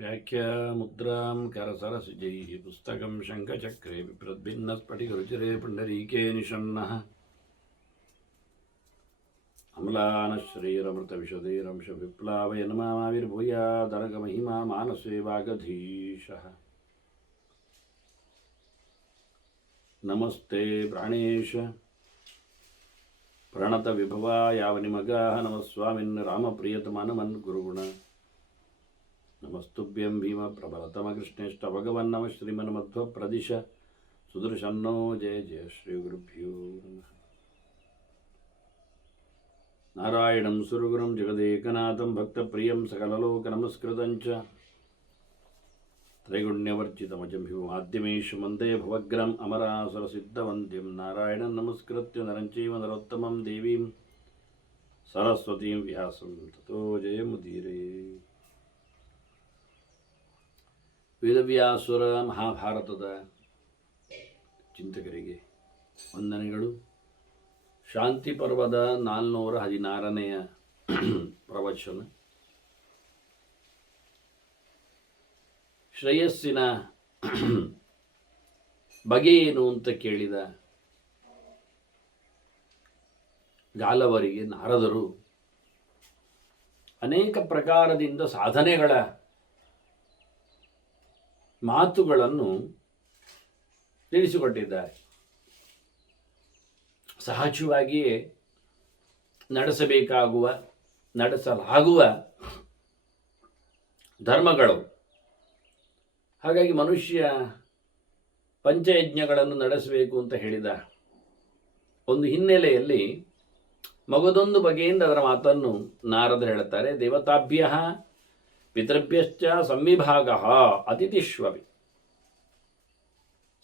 व्याख्यामुद्रां करसरसिजैः पुस्तकं शङ्खचक्रे बिभ्रद्भिन्नस्फटिकरुचिरे पुण्डरीके निषण्णः अम्लानश्रीरमृतविशदैरंशविप्लावय नमाविर्भूयादरगमहिमा मानसे वागधीशः नमस्ते प्राणेश प्रणतविभवायावनिमगाः नमः स्वामिन् रामप्रियतमानमन् गुरुगुण नमस्तुभ्यं भीम प्रबलतमकृष्णेष्ट भगवन् नमः श्रीमन्मध्वप्रदिश सुदर्शन्नो जय जय श्रीगुरुभ्यो नमः नारायणं सुरगुरुं जगदेकनाथं भक्तप्रियं सकललोकनमस्कृतं च त्रैगुण्यवर्जितमजं भीममाद्यमेषु वन्दे भवग्रम् अमरासुरसिद्धवन्द्यं नारायणं नमस्कृत्य नरं चैव नरोत्तमं देवीं सरस्वतीं व्यासं ततो जयमुदीरये. ವೇದವ್ಯಾಸುರ ಮಹಾಭಾರತದ ಚಿಂತಕರಿಗೆ ವಂದನೆಗಳು. ಶಾಂತಿ ಪರ್ವದ 416ನೆಯ ಪ್ರವಚನ. ಶ್ರೇಯಸ್ಸಿನ ಬಗೆ ಏನು ಅಂತ ಕೇಳಿದ ಗಾಲವರಿಗೆ ನಾರದರು ಅನೇಕ ಪ್ರಕಾರದಿಂದ ಸಾಧನೆಗಳ ಮಾತುಗಳನ್ನು ತಿಳಿಸಿಕೊಟ್ಟಿದ್ದಾರೆ. ಸಹಜವಾಗಿಯೇ ನಡೆಸಲಾಗುವ ಧರ್ಮಗಳು. ಹಾಗಾಗಿ ಮನುಷ್ಯ ಪಂಚಯಜ್ಞಗಳನ್ನು ನಡೆಸಬೇಕು ಅಂತ ಹೇಳಿದ ಒಂದು ಹಿನ್ನೆಲೆಯಲ್ಲಿ ಮಗದೊಂದು ಬಗೆಯಿಂದ ಅದರ ಮಾತನ್ನು ನಾರದರು ಹೇಳುತ್ತಾರೆ. ದೇವತಾಭ್ಯ ಪಿತೃಭ್ಯಶ್ಚ ಸಂವಿಭಾಗ ಅತಿಥಿಷ್ವಪಿ.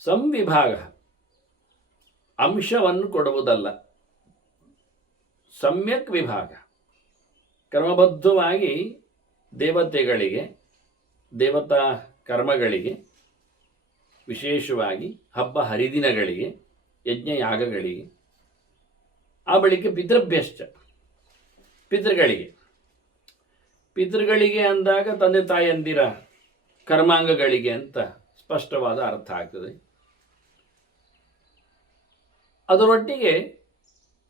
ಸಂವಿಭಾಗ ಅಂಶವನ್ನು ಕೊಡುವುದಲ್ಲ, ಸಮ್ಯಕ್ ವಿಭಾಗ ಕ್ರಮಬದ್ಧವಾಗಿ ದೇವತೆಗಳಿಗೆ, ದೇವತಾ ಕರ್ಮಗಳಿಗೆ, ವಿಶೇಷವಾಗಿ ಹಬ್ಬ ಹರಿದಿನಗಳಿಗೆ, ಯಜ್ಞಯಾಗಗಳಿಗೆ, ಆ ಬಳಿಕ ಪಿತೃಭ್ಯಶ್ಚ ಪಿತೃಗಳಿಗೆ ಅಂದಾಗ ತಂದೆ ತಾಯಂದಿರ ಕರ್ಮಾಂಗಗಳಿಗೆ ಅಂತ ಸ್ಪಷ್ಟವಾದ ಅರ್ಥ ಆಗ್ತದೆ. ಅದರೊಟ್ಟಿಗೆ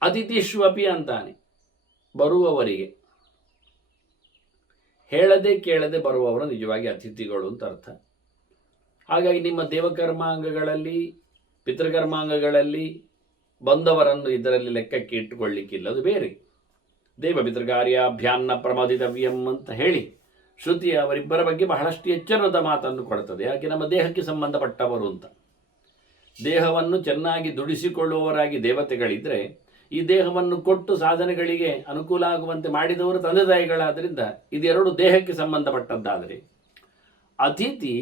ಅತಿಥಿಷ್ವಪಿ ಅಂತಾನೆ, ಬರುವವರಿಗೆ, ಹೇಳದೆ ಕೇಳದೆ ಬರುವವರು ನಿಜವಾಗಿ ಅತಿಥಿಗಳು ಅಂತ ಅರ್ಥ. ಹಾಗಾಗಿ ನಿಮ್ಮ ದೇವಕರ್ಮಾಂಗಗಳಲ್ಲಿ, ಪಿತೃಕರ್ಮಾಂಗಗಳಲ್ಲಿ ಬಂದವರನ್ನು ಇದರಲ್ಲಿ ಲೆಕ್ಕಕ್ಕೆ ಇಟ್ಟುಕೊಳ್ಳಿಕ್ಕಿಲ್ಲ, ಅದು ಬೇರೆ. ದೇವ ಪಿತೃಕಾರ್ಯಾಭ್ಯಾನ್ನ ಪ್ರಮದಿತವ್ಯಂ ಅಂತ ಹೇಳಿ ಶ್ರುತಿ ಅವರಿಬ್ಬರ ಬಗ್ಗೆ ಬಹಳಷ್ಟು ಎಚ್ಚರದ ಮಾತನ್ನು ಕೊಡುತ್ತದೆ. ಯಾಕೆ? ನಮ್ಮ ದೇಹಕ್ಕೆ ಸಂಬಂಧಪಟ್ಟವರು ಅಂತ. ದೇಹವನ್ನು ಚೆನ್ನಾಗಿ ದುಡಿಸಿಕೊಳ್ಳುವವರಾಗಿ ದೇವತೆಗಳಿದ್ದರೆ, ಈ ದೇಹವನ್ನು ಕೊಟ್ಟು ಸಾಧನೆಗಳಿಗೆ ಅನುಕೂಲ ಆಗುವಂತೆ ಮಾಡಿದವರು ತಂದೆ ತಾಯಿಗಳಾದ್ದರಿಂದ ಇದೆರಡು ದೇಹಕ್ಕೆ ಸಂಬಂಧಪಟ್ಟದ್ದಾದರೆ, ಅತಿಥಿ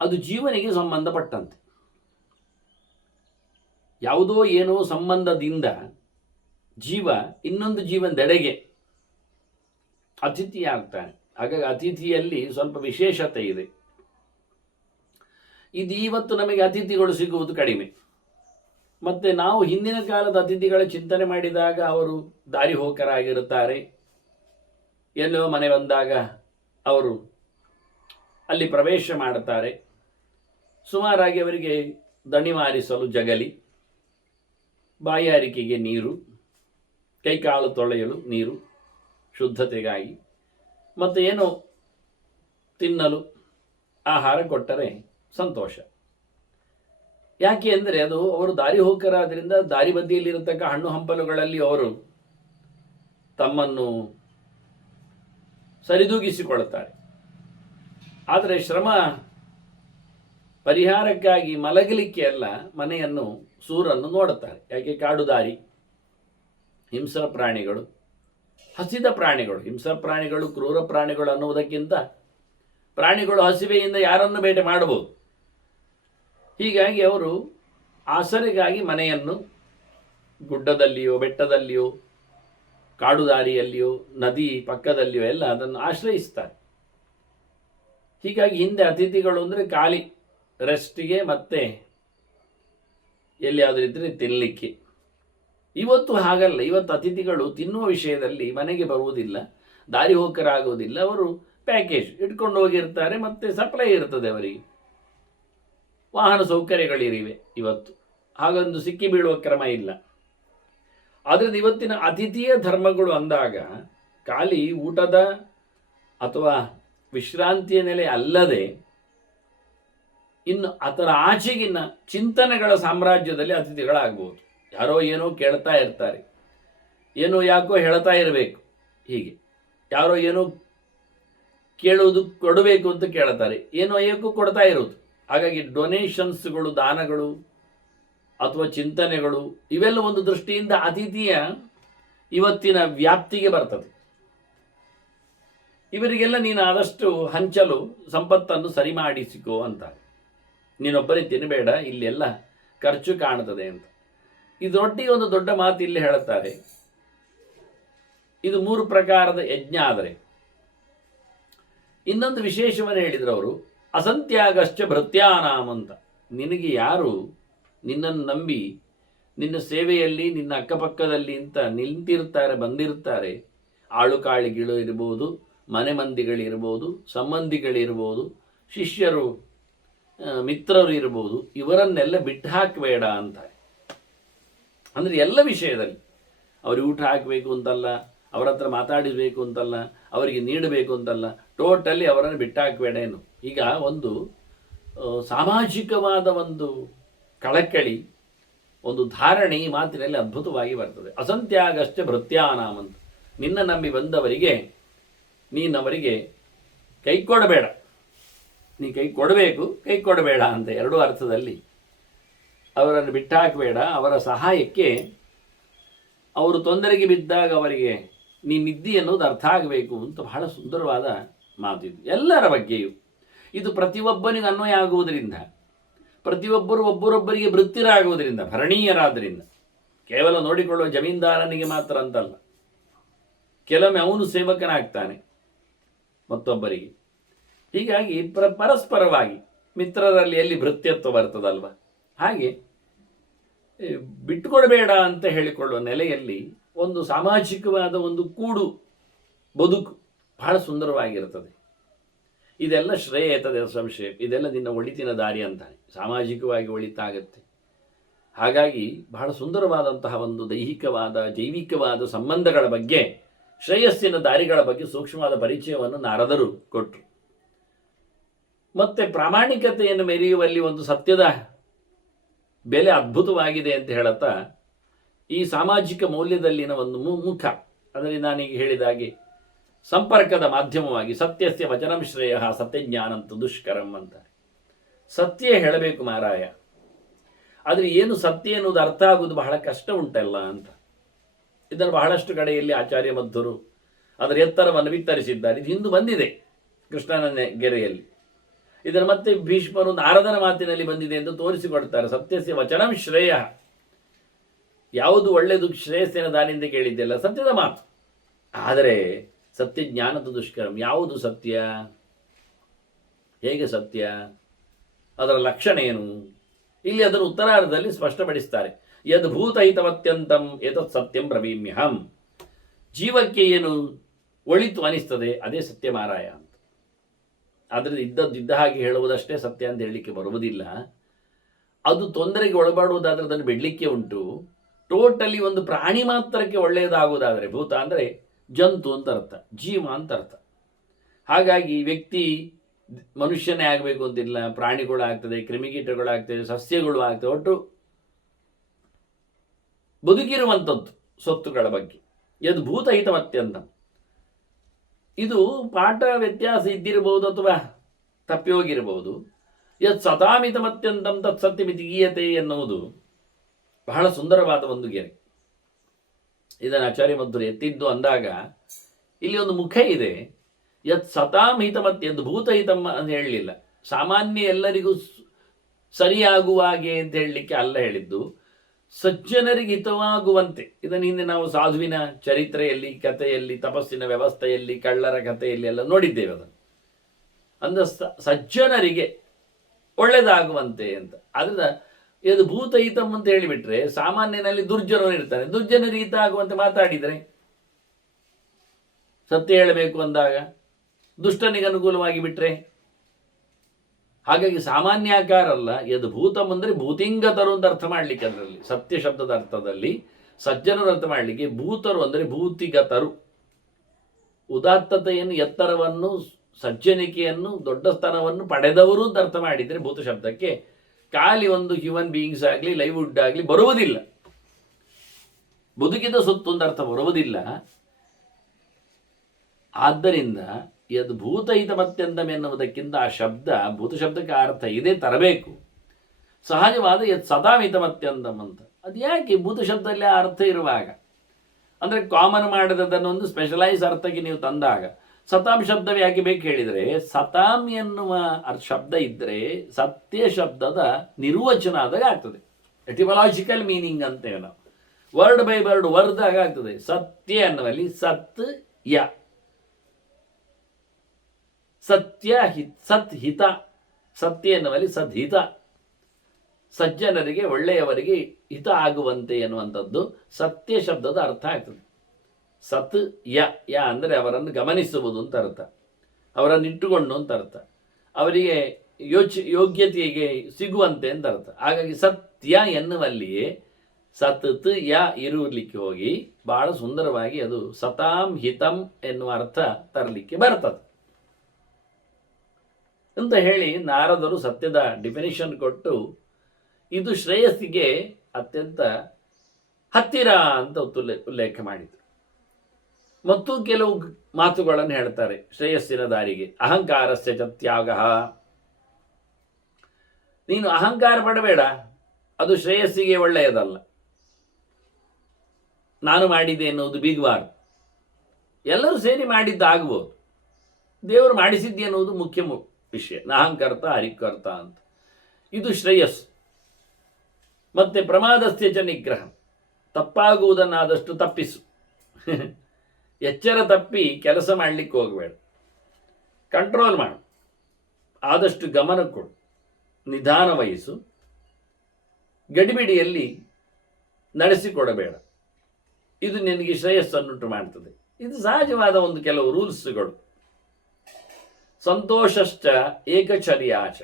ಅದು ಜೀವನಿಗೆ ಸಂಬಂಧಪಟ್ಟಂತೆ. ಯಾವುದೋ ಏನೋ ಸಂಬಂಧದಿಂದ ಜೀವ ಇನ್ನೊಂದು ಜೀವನದೆಡೆಗೆ ಅತಿಥಿ ಆಗ್ತಾನೆ. ಹಾಗಾಗಿ ಅತಿಥಿಯಲ್ಲಿ ಸ್ವಲ್ಪ ವಿಶೇಷತೆ ಇದೆ. ಇದು ಇವತ್ತು ನಮಗೆ ಅತಿಥಿಗಳು ಸಿಗುವುದು ಕಡಿಮೆ. ಮತ್ತು ನಾವು ಹಿಂದಿನ ಕಾಲದ ಅತಿಥಿಗಳ ಚಿಂತನೆ ಮಾಡಿದಾಗ ಅವರು ದಾರಿ ಹೋಕರಾಗಿರುತ್ತಾರೆ. ಎಲ್ಲೋ ಮನೆ ಬಂದಾಗ ಅವರು ಅಲ್ಲಿ ಪ್ರವೇಶ ಮಾಡುತ್ತಾರೆ. ಸುಮಾರಾಗಿ ಅವರಿಗೆ ದಣಿವಾರಿಸಲು ಜಗಲಿ, ಬಾಯಾರಿಕೆಗೆ ನೀರು, ಕೈಕಾಲು ತೊಳೆಯಲು ನೀರು, ಶುದ್ಧತೆಗಾಗಿ, ಮತ್ತು ಏನೋ ತಿನ್ನಲು ಆಹಾರ ಕೊಟ್ಟರೆ ಸಂತೋಷ. ಯಾಕೆ ಅಂದರೆ ಅದು ಅವರು ದಾರಿ ಹೋಕರಾದ್ರಿಂದ ದಾರಿ ಬದಿಯಲ್ಲಿರತಕ್ಕ ಹಣ್ಣು ಹಂಪಲುಗಳಲ್ಲಿ ಅವರು ತಮ್ಮನ್ನು ಸರಿದೂಗಿಸಿಕೊಳ್ಳುತ್ತಾರೆ. ಆದರೆ ಶ್ರಮ ಪರಿಹಾರಕ್ಕಾಗಿ ಮಲಗಲಿಕ್ಕೆ ಅಲ್ಲ, ಮನೆಯನ್ನು ಸೂರನ್ನು ನೋಡುತ್ತಾರೆ. ಯಾಕೆ? ಕಾಡು ದಾರಿ, ಹಿಂಸ್ರ ಪ್ರಾಣಿಗಳು, ಹಸಿದ ಪ್ರಾಣಿಗಳು. ಹಿಂಸ್ರ ಪ್ರಾಣಿಗಳು, ಕ್ರೂರ ಪ್ರಾಣಿಗಳು ಅನ್ನುವುದಕ್ಕಿಂತ ಪ್ರಾಣಿಗಳು ಹಸಿವೆಯಿಂದ ಯಾರನ್ನು ಬೇಟೆ ಮಾಡಬಹುದು. ಹೀಗಾಗಿ ಅವರು ಆಸರೆಗಾಗಿ ಮನೆಯನ್ನು ಗುಡ್ಡದಲ್ಲಿಯೋ, ಬೆಟ್ಟದಲ್ಲಿಯೋ, ಕಾಡು ದಾರಿಯಲ್ಲಿಯೋ, ನದಿ ಪಕ್ಕದಲ್ಲಿಯೋ ಎಲ್ಲ ಅದನ್ನು ಆಶ್ರಯಿಸ್ತಾರೆ. ಹೀಗಾಗಿ ಹಿಂದೆ ಅತಿಥಿಗಳು ಅಂದರೆ ಖಾಲಿ ರೆಸ್ಟಿಗೆ, ಮತ್ತೆ ಎಲ್ಲಿಯಾದರೂ ಇದ್ದರೆ ತಿನ್ನಲಿಕ್ಕೆ. ಇವತ್ತು ಹಾಗಲ್ಲ. ಇವತ್ತು ಅತಿಥಿಗಳು ತಿನ್ನುವ ವಿಷಯದಲ್ಲಿ ಮನೆಗೆ ಬರುವುದಿಲ್ಲ, ದಾರಿ ಹೋಕರಾಗುವುದಿಲ್ಲ. ಅವರು ಪ್ಯಾಕೇಜ್ ಇಟ್ಕೊಂಡು ಹೋಗಿರ್ತಾರೆ, ಮತ್ತು ಸಪ್ಲೈ ಇರ್ತದೆ ಅವರಿಗೆ. ವಾಹನ ಸೌಕರ್ಯಗಳಿವೆ ಇವತ್ತು, ಹಾಗೊಂದು ಸಿಕ್ಕಿ ಬೀಳುವ ಕ್ರಮ ಇಲ್ಲ. ಆದ್ದರಿಂದ ಇವತ್ತಿನ ಅತಿಥಿಯ ಧರ್ಮಗಳು ಅಂದಾಗ ಖಾಲಿ ಊಟದ ಅಥವಾ ವಿಶ್ರಾಂತಿಯ ನೆಲೆ ಅಲ್ಲದೆ ಇನ್ನು ಅದರ ಆಚೆಗಿನ ಚಿಂತನೆಗಳ ಸಾಮ್ರಾಜ್ಯದಲ್ಲಿ ಅತಿಥಿಗಳಾಗ್ಬೋದು. ಯಾರೋ ಏನೋ ಕೇಳ್ತಾ ಇರ್ತಾರೆ, ಏನೋ ಯಾಕೋ ಹೇಳ್ತಾ ಇರಬೇಕು, ಹೀಗೆ ಯಾರೋ ಏನೋ ಕೇಳುವುದು ಕೊಡಬೇಕು ಅಂತ ಕೇಳ್ತಾರೆ, ಏನೋ ಏಕೋ ಕೊಡ್ತಾ ಇರೋದು. ಹಾಗಾಗಿ ಡೊನೇಷನ್ಸ್ಗಳು, ದಾನಗಳು ಅಥವಾ ಚಿಂತನೆಗಳು ಇವೆಲ್ಲ ಒಂದು ದೃಷ್ಟಿಯಿಂದ ಅತಿಥಿಯ ಇವತ್ತಿನ ವ್ಯಾಪ್ತಿಗೆ ಬರ್ತದೆ. ಇವರಿಗೆಲ್ಲ ನೀನು ಆದಷ್ಟು ಹಂಚಲು ಸಂಪತ್ತನ್ನು ಸರಿ ಮಾಡಿಸಿಕೋ ಅಂತಾರೆ. ನೀನೊಬ್ಬರೇ ತಿನ್ನಬೇಡ, ಇಲ್ಲೆಲ್ಲ ಖರ್ಚು ಕಾಣ್ತದೆ ಅಂತ. ಇದರೊಟ್ಟಿಗೆ ಒಂದು ದೊಡ್ಡ ಮಾತು ಇಲ್ಲಿ ಹೇಳುತ್ತಾರೆ. ಇದು 3 ಪ್ರಕಾರದ ಯಜ್ಞ. ಆದರೆ ಇನ್ನೊಂದು ವಿಶೇಷವನ್ನು ಹೇಳಿದ್ರು ಅವರು, ಅಸಂತ್ಯಾಗಶ್ಚ ಭೃತ್ಯಾನಾಮ್ ಅಂತ. ನಿನಗೆ ಯಾರು ನಿನ್ನನ್ನು ನಂಬಿ ನಿನ್ನ ಸೇವೆಯಲ್ಲಿ ನಿನ್ನ ಅಕ್ಕಪಕ್ಕದಲ್ಲಿ ಅಂತ ನಿಂತಿರ್ತಾರೆ, ಬಂದಿರ್ತಾರೆ, ಆಳುಕಾಳಿಗಳು ಇರ್ಬೋದು, ಮನೆ ಮಂದಿಗಳಿರ್ಬೋದು, ಸಂಬಂಧಿಗಳಿರ್ಬೋದು, ಶಿಷ್ಯರು ಮಿತ್ರರು ಇರ್ಬೋದು, ಇವರನ್ನೆಲ್ಲ ಬಿಟ್ಟು ಹಾಕಬೇಡ ಅಂತಾರೆ. ಅಂದರೆ ಎಲ್ಲ ವಿಷಯದಲ್ಲಿ ಅವ್ರಿಗೆ ಊಟ ಹಾಕಬೇಕು ಅಂತಲ್ಲ, ಅವರ ಹತ್ರ ಮಾತಾಡಬೇಕು ಅಂತಲ್ಲ, ಅವರಿಗೆ ನೀಡಬೇಕು ಅಂತಲ್ಲ, ಟೋಟಲಿ ಅವರನ್ನು ಬಿಟ್ಟು ಹಾಕಬೇಡ ಏನು. ಈಗ ಒಂದು ಸಾಮಾಜಿಕವಾದ ಒಂದು ಕಳಕಳಿ, ಒಂದು ಧಾರಣೆ ಈ ಮಾತಿನಲ್ಲಿ ಅದ್ಭುತವಾಗಿ ಬರ್ತದೆ. ಅಸಂತ್ಯಾಗಶ್ಚ ಭೃತ್ಯಾನಾಮ್ ಅಂತ. ನಿನ್ನ ನಂಬಿ ಬಂದವರಿಗೆ ನೀನವರಿಗೆ ಕೈ ಕೊಡಬೇಡ, ನೀ ಕೈ ಕೊಡಬೇಕು, ಕೈ ಕೊಡಬೇಡ ಅಂತ ಎರಡೂ ಅರ್ಥದಲ್ಲಿ. ಅವರನ್ನು ಬಿಟ್ಟಾಕಬೇಡ, ಅವರ ಸಹಾಯಕ್ಕೆ ಅವರು ತೊಂದರೆಗೆ ಬಿದ್ದಾಗ ಅವರಿಗೆ ನೀನಿದ್ದಿ ಅನ್ನೋದು ಅರ್ಥ ಆಗಬೇಕು ಅಂತ ಬಹಳ ಸುಂದರವಾದ ಮಾತಿದು. ಎಲ್ಲರ ಬಗ್ಗೆಯೂ ಇದು ಪ್ರತಿಯೊಬ್ಬನಿಗೆ ಅನ್ವಯ ಆಗುವುದರಿಂದ, ಪ್ರತಿಯೊಬ್ಬರು ಒಬ್ಬರೊಬ್ಬರಿಗೆ ವೃತ್ತಿರಾಗುವುದರಿಂದ, ಭರಣೀಯರಾದ್ದರಿಂದ, ಕೇವಲ ನೋಡಿಕೊಳ್ಳುವ ಜಮೀನ್ದಾರನಿಗೆ ಮಾತ್ರ ಅಂತಲ್ಲ, ಕೆಲವೊಮ್ಮೆ ಅವನು ಸೇವಕನಾಗ್ತಾನೆ ಮತ್ತೊಬ್ಬರಿಗೆ. ಹೀಗಾಗಿ ಪರಸ್ಪರವಾಗಿ ಮಿತ್ರರಲ್ಲಿ ಎಲ್ಲಿ ಭೃತ್ಯತ್ವ ಬರ್ತದಲ್ವ, ಹಾಗೆ ಬಿಟ್ಟುಕೊಡಬೇಡ ಅಂತ ಹೇಳಿಕೊಳ್ಳುವ ನೆಲೆಯಲ್ಲಿ ಒಂದು ಸಾಮಾಜಿಕವಾದ ಒಂದು ಕೂಡು ಬದುಕು ಬಹಳ ಸುಂದರವಾಗಿರುತ್ತದೆ. ಇದೆಲ್ಲ ಶ್ರೇಯತದೆ ಸಂಶಯ, ಇದೆಲ್ಲ ನಿನ್ನ ಒಳಿತಿನ ದಾರಿ ಅಂತಾನೆ, ಸಾಮಾಜಿಕವಾಗಿ ಒಳಿತಾಗತ್ತೆ. ಹಾಗಾಗಿ ಬಹಳ ಸುಂದರವಾದಂತಹ ಒಂದು ದೈಹಿಕವಾದ ಜೈವಿಕವಾದ ಸಂಬಂಧಗಳ ಬಗ್ಗೆ, ಶ್ರೇಯಸ್ಸಿನ ದಾರಿಗಳ ಬಗ್ಗೆ ಸೂಕ್ಷ್ಮವಾದ ಪರಿಚಯವನ್ನು ನಾರದರು ಕೊಟ್ಟರು. ಮತ್ತೆ ಪ್ರಾಮಾಣಿಕತೆಯನ್ನು ಮೆರೆಯುವಲ್ಲಿ ಒಂದು ಸತ್ಯದ ಬೆಲೆ ಅದ್ಭುತವಾಗಿದೆ ಅಂತ ಹೇಳುತ್ತಾ, ಈ ಸಾಮಾಜಿಕ ಮೌಲ್ಯದಲ್ಲಿನ ಒಂದು ಮುಖ, ಅಂದರೆ ನಾನೀಗ ಹೇಳಿದ ಹಾಗೆ ಸಂಪರ್ಕದ ಮಾಧ್ಯಮವಾಗಿ ಸತ್ಯಸ್ಯ ವಚನಂ ಶ್ರೇಯ ಸತ್ಯಜ್ಞಾನಂತು ದುಷ್ಕರಂ ಅಂತಾರೆ. ಸತ್ಯ ಹೇಳಬೇಕು ಮಾರಾಯ, ಆದರೆ ಏನು ಸತ್ಯ ಎನ್ನುವುದು ಅರ್ಥ ಆಗುವುದು ಬಹಳ ಕಷ್ಟ ಉಂಟಲ್ಲ ಅಂತ. ಇದನ್ನು ಬಹಳಷ್ಟು ಕಡೆಯಲ್ಲಿ ಆಚಾರ್ಯ ಮಧ್ವರು ಅದರ ಎತ್ತರವನ್ನು ವಿಸ್ತರಿಸಿದ್ದಾರೆ. ಇದು ಹಿಂದೆ ಬಂದಿದೆ ಕೃಷ್ಣನ ಗೆರೆಯಲ್ಲಿ. ಇದನ್ನು ಮತ್ತೆ ಭೀಷ್ಮರು ನಾರದನ ಮಾತಿನಲ್ಲಿ ಬಂದಿದೆ ಎಂದು ತೋರಿಸಿಕೊಡ್ತಾರೆ. ಸತ್ಯಸ್ಯ ವಚನಂ ಶ್ರೇಯ, ಯಾವುದು ಒಳ್ಳೆಯದು ಶ್ರೇಯಸ್ಸಿನ ದಾನಿಂದ ಕೇಳಿದ್ದೆಲ್ಲ ಸತ್ಯದ ಮಾತು. ಆದರೆ ಸತ್ಯ ಜ್ಞಾನದ ದುಷ್ಕರಂ, ಯಾವುದು ಸತ್ಯ, ಹೇಗೆ ಸತ್ಯ, ಅದರ ಲಕ್ಷಣ ಏನು, ಇಲ್ಲಿ ಅದರ ಉತ್ತರಾರ್ಧದಲ್ಲಿ ಸ್ಪಷ್ಟಪಡಿಸ್ತಾರೆ. ಯದ್ಭೂತಹಿತವತ್ಯಂತಂ ಏತತ್ ಸತ್ಯಂ ಬ್ರವೀಮ್ಯಹಂ. ಜೀವಕ್ಕೆ ಏನು ಒಳಿತು ಅನಿಸ್ತದೆ ಅದೇ ಸತ್ಯ ಮಾರಾಯ ಅಂತ. ಆದರೆ ಇದ್ದ ಹಾಗೆ ಹೇಳುವುದಷ್ಟೇ ಸತ್ಯ ಅಂತ ಹೇಳಲಿಕ್ಕೆ ಬರುವುದಿಲ್ಲ. ಅದು ತೊಂದರೆಗೆ ಒಳಪಡುವುದಾದರೆ ಅದನ್ನು ಬಿಡಲಿಕ್ಕೆ ಉಂಟು. ಟೋಟಲಿ ಒಂದು ಪ್ರಾಣಿ ಮಾತ್ರಕ್ಕೆ ಒಳ್ಳೆಯದಾಗುವುದಾದರೆ, ಭೂತ ಅಂದರೆ ಜಂತು ಅಂತ ಅರ್ಥ, ಜೀವ ಅಂತ ಅರ್ಥ. ಹಾಗಾಗಿ ವ್ಯಕ್ತಿ ಮನುಷ್ಯನೇ ಆಗಬೇಕು ಅಂತಿಲ್ಲ, ಪ್ರಾಣಿಗಳು ಆಗ್ತದೆ, ಕ್ರಿಮಿಕೀಟಗಳಾಗ್ತದೆ, ಸಸ್ಯಗಳು ಆಗ್ತದೆ, ಒಟ್ಟು ಬದುಕಿರುವಂಥದ್ದು ಸ್ವತ್ತುಗಳ ಬಗ್ಗೆ. ಯದ್ ಭೂತಹಿತಮತ್ಯಂತ. ಇದು ಪಾಠ ವ್ಯತ್ಯಾಸ ಇದ್ದಿರಬಹುದು ಅಥವಾ ತಪ್ಪಿ ಹೋಗಿರಬಹುದು. ಯತ್ ಸತಾಮಿತಮತ್ಯಂತಂ ತತ್ ಸತ್ಯಮಿತಿ ಗೀಯತೆ ಎನ್ನುವುದು ಬಹಳ ಸುಂದರವಾದ ಒಂದು ಗೆರೆ. ಇದನ್ನು ಆಚಾರ್ಯ ಮಧ್ವರು ಎತ್ತಿದ್ದು ಅಂದಾಗ ಇಲ್ಲಿ ಒಂದು ಮುಖ ಇದೆ. ಯತ್ ಸತಾಂ ಹಿತಮತ್ ಯದ್ ಭೂತಹಿತಂ ಅಂತ ಹೇಳಲಿಲ್ಲ. ಸಾಮಾನ್ಯ ಎಲ್ಲರಿಗೂ ಸರಿಯಾಗುವ ಹಾಗೆ ಅಂತ ಹೇಳಲಿಕ್ಕೆ ಅಲ್ಲ ಹೇಳಿದ್ದು, ಸಜ್ಜನರಿಗೆ ಹಿತವಾಗುವಂತೆ. ಇದನ್ನು ಹಿಂದೆ ನಾವು ಸಾಧುವಿನ ಚರಿತ್ರೆಯಲ್ಲಿ, ಕಥೆಯಲ್ಲಿ, ತಪಸ್ಸಿನ ವ್ಯವಸ್ಥೆಯಲ್ಲಿ, ಕಳ್ಳರ ಕಥೆಯಲ್ಲಿ ಎಲ್ಲ ನೋಡಿದ್ದೇವೆ. ಅದನ್ನು ಅಂದ್ರೆ ಸಜ್ಜನರಿಗೆ ಒಳ್ಳೆಯದಾಗುವಂತೆ ಅಂತ. ಅದರಿಂದ ಇದು ಭೂತಹಿತಂ ಅಂತ ಹೇಳಿಬಿಟ್ರೆ ಸಾಮಾನ್ಯನಲ್ಲಿ ದುರ್ಜನರು ಇರ್ತಾನೆ, ದುರ್ಜನರಿಗೆ ಹಿತ ಆಗುವಂತೆ ಮಾತಾಡಿದರೆ, ಸತ್ಯ ಹೇಳಬೇಕು ಅಂದಾಗ ದುಷ್ಟನಿಗೆ ಅನುಕೂಲವಾಗಿ ಬಿಟ್ರೆ. ಹಾಗಾಗಿ ಸಾಮಾನ್ಯಾಕಾರ ಅಲ್ಲ, ಯದ್ ಭೂತಂ ಅಂದರೆ ಭೂತಿಂಗತರು ಅಂತ ಅರ್ಥ ಮಾಡಲಿಕ್ಕೆ, ಅದರಲ್ಲಿ ಸತ್ಯ ಶಬ್ದದ ಅರ್ಥದಲ್ಲಿ ಸಜ್ಜನರು ಅರ್ಥ ಮಾಡಲಿಕ್ಕೆ ಭೂತರು ಅಂದರೆ ಭೂತಿಗತರು, ಉದಾತ್ತತೆಯನ್ನು, ಎತ್ತರವನ್ನು, ಸಜ್ಜನಿಕೆಯನ್ನು, ದೊಡ್ಡ ಸ್ಥಾನವನ್ನು ಪಡೆದವರು ಅಂತ ಅರ್ಥ ಮಾಡಿದರೆ ಭೂತ ಶಬ್ದಕ್ಕೆ ಖಾಲಿ ಒಂದು ಹ್ಯೂಮನ್ ಬೀಯಿಂಗ್ಸ್ ಆಗಲಿ ಲೈವ್ವುಡ್ ಆಗಲಿ ಬರುವುದಿಲ್ಲ, ಬದುಕಿದ ಸೊತ್ತು ಅಂತ ಅರ್ಥ ಬರುವುದಿಲ್ಲ. ಆದ್ದರಿಂದ ಯದ್ ಭೂತಹಿತಮತ್ಯಂತಂ ಎನ್ನುವುದಕ್ಕಿಂತ ಆ ಶಬ್ದ, ಭೂತ ಶಬ್ದಕ್ಕೆ ಅರ್ಥ ಇದೇ ತರಬೇಕು. ಸಹಜವಾದ ಯತ್ ಸತಾಮಿತಮತ್ಯಂತಂ ಅಂತ, ಅದು ಯಾಕೆ ಭೂತ ಶಬ್ದದಲ್ಲಿ ಆ ಅರ್ಥ ಇರುವಾಗ, ಅಂದರೆ ಕಾಮನ್ ಮಾಡಿದದನ್ನು ಒಂದು ಸ್ಪೆಷಲೈಸ್ ಅರ್ಥಕ್ಕೆ ನೀವು ತಂದಾಗ ಸತಾಂ ಶಬ್ದವೇ ಯಾಕೆ ಬೇಕು ಹೇಳಿದರೆ, ಸತಾಂ ಎನ್ನುವ ಶಬ್ದ ಇದ್ದರೆ ಸತ್ಯ ಶಬ್ದದ ನಿರ್ವಚನ ಆದಾಗ ಆಗ್ತದೆ. ಎಟಿಮಲಾಜಿಕಲ್ ಮೀನಿಂಗ್ ಅಂತೇವೆ ನಾವು, ವರ್ಡ್ ಬೈ ವರ್ಡ್ ವರ್ದಾಗ ಆಗ್ತದೆ. ಸತ್ಯ ಅನ್ನುವಲ್ಲಿ ಸತ್ ಯ, ಸತ್ಯ ಸತ್ ಹಿತ, ಸತ್ಯ ಎನ್ನುವಲ್ಲಿ ಸದ್ಹಿತ, ಸಜ್ಜನರಿಗೆ ಒಳ್ಳೆಯವರಿಗೆ ಹಿತ ಆಗುವಂತೆ ಎನ್ನುವಂಥದ್ದು ಸತ್ಯ ಶಬ್ದದ ಅರ್ಥ ಆಗ್ತದೆ. ಸತ್ ಯ, ಯ ಅಂದರೆ ಅವರನ್ನು ಗಮನಿಸುವುದು ಅಂತ ಅರ್ಥ, ಅವರನ್ನು ಇಟ್ಟುಕೊಂಡು ಅಂತ ಅರ್ಥ, ಅವರಿಗೆ ಯೋಗ್ಯತೆಗೆ ಸಿಗುವಂತೆ ಅಂತ ಅರ್ಥ. ಹಾಗಾಗಿ ಸತ್ಯ ಎನ್ನುವಲ್ಲಿಯೇ ಸತ್ ಯ ಇರುವಲಿಕ್ಕೆ ಹೋಗಿ ಬಹಳ ಸುಂದರವಾಗಿ ಅದು ಸತಾಂ ಹಿತಂ ಎನ್ನುವ ಅರ್ಥ ತರಲಿಕ್ಕೆ ಬರ್ತದೆ ಅಂತ ಹೇಳಿ ನಾರದರು ಸತ್ಯದ ಡಿಫಿನಿಷನ್ ಕೊಟ್ಟು ಇದು ಶ್ರೇಯಸ್ಸಿಗೆ ಅತ್ಯಂತ ಹತ್ತಿರ ಅಂತ ಉಲ್ಲೇಖ ಮಾಡಿದರು. ಮತ್ತು ಕೆಲವು ಮಾತುಗಳನ್ನು ಹೇಳ್ತಾರೆ ಶ್ರೇಯಸ್ಸಿನ ದಾರಿಗೆ. ಅಹಂಕಾರಸ್ಯ ಚ ತ್ಯಾಗಃ, ನೀನು ಅಹಂಕಾರ ಪಡಬೇಡ, ಅದು ಶ್ರೇಯಸ್ಸಿಗೆ ಒಳ್ಳೆಯದಲ್ಲ. ನಾನು ಮಾಡಿದೆ ಎನ್ನುವುದು ಬಿಗಬಾರ್ದು, ಎಲ್ಲರೂ ಸೇರಿ ಮಾಡಿದ್ದಾಗಬಹುದು, ದೇವರು ಮಾಡಿಸಿದ್ದೆ ಎನ್ನುವುದು ಮುಖ್ಯ ವಿಷಯ. ಅಹಂಕರ್ತ ಹರಿಕರ್ತ ಅಂತ, ಇದು ಶ್ರೇಯಸ್ಸು. ಮತ್ತೆ ಪ್ರಮಾದಸ್ಯ ಚ ನಿಗ್ರಹ, ತಪ್ಪಾಗುವುದನ್ನಾದಷ್ಟು ತಪ್ಪಿಸು. ಎಚ್ಚರ ತಪ್ಪಿ ಕೆಲಸ ಮಾಡಲಿಕ್ಕೆ ಹೋಗಬೇಡ, ಕಂಟ್ರೋಲ್ ಮಾಡು, ಆದಷ್ಟು ಗಮನ ಕೊಡು, ನಿಧಾನ ವಹಿಸು, ಗಡಿಬಿಡಿಯಲ್ಲಿ ನಡೆಸಿಕೊಡಬೇಡ. ಇದು ನಿನಗೆ ಶ್ರೇಯಸ್ಸನ್ನುಂಟು ಮಾಡ್ತದೆ. ಇದು ಸಹಜವಾದ ಒಂದು ಕೆಲವು ರೂಲ್ಸ್ಗಳು. ಸಂತೋಷಶ್ಚ ಏಕಚರ್ಯಾಚ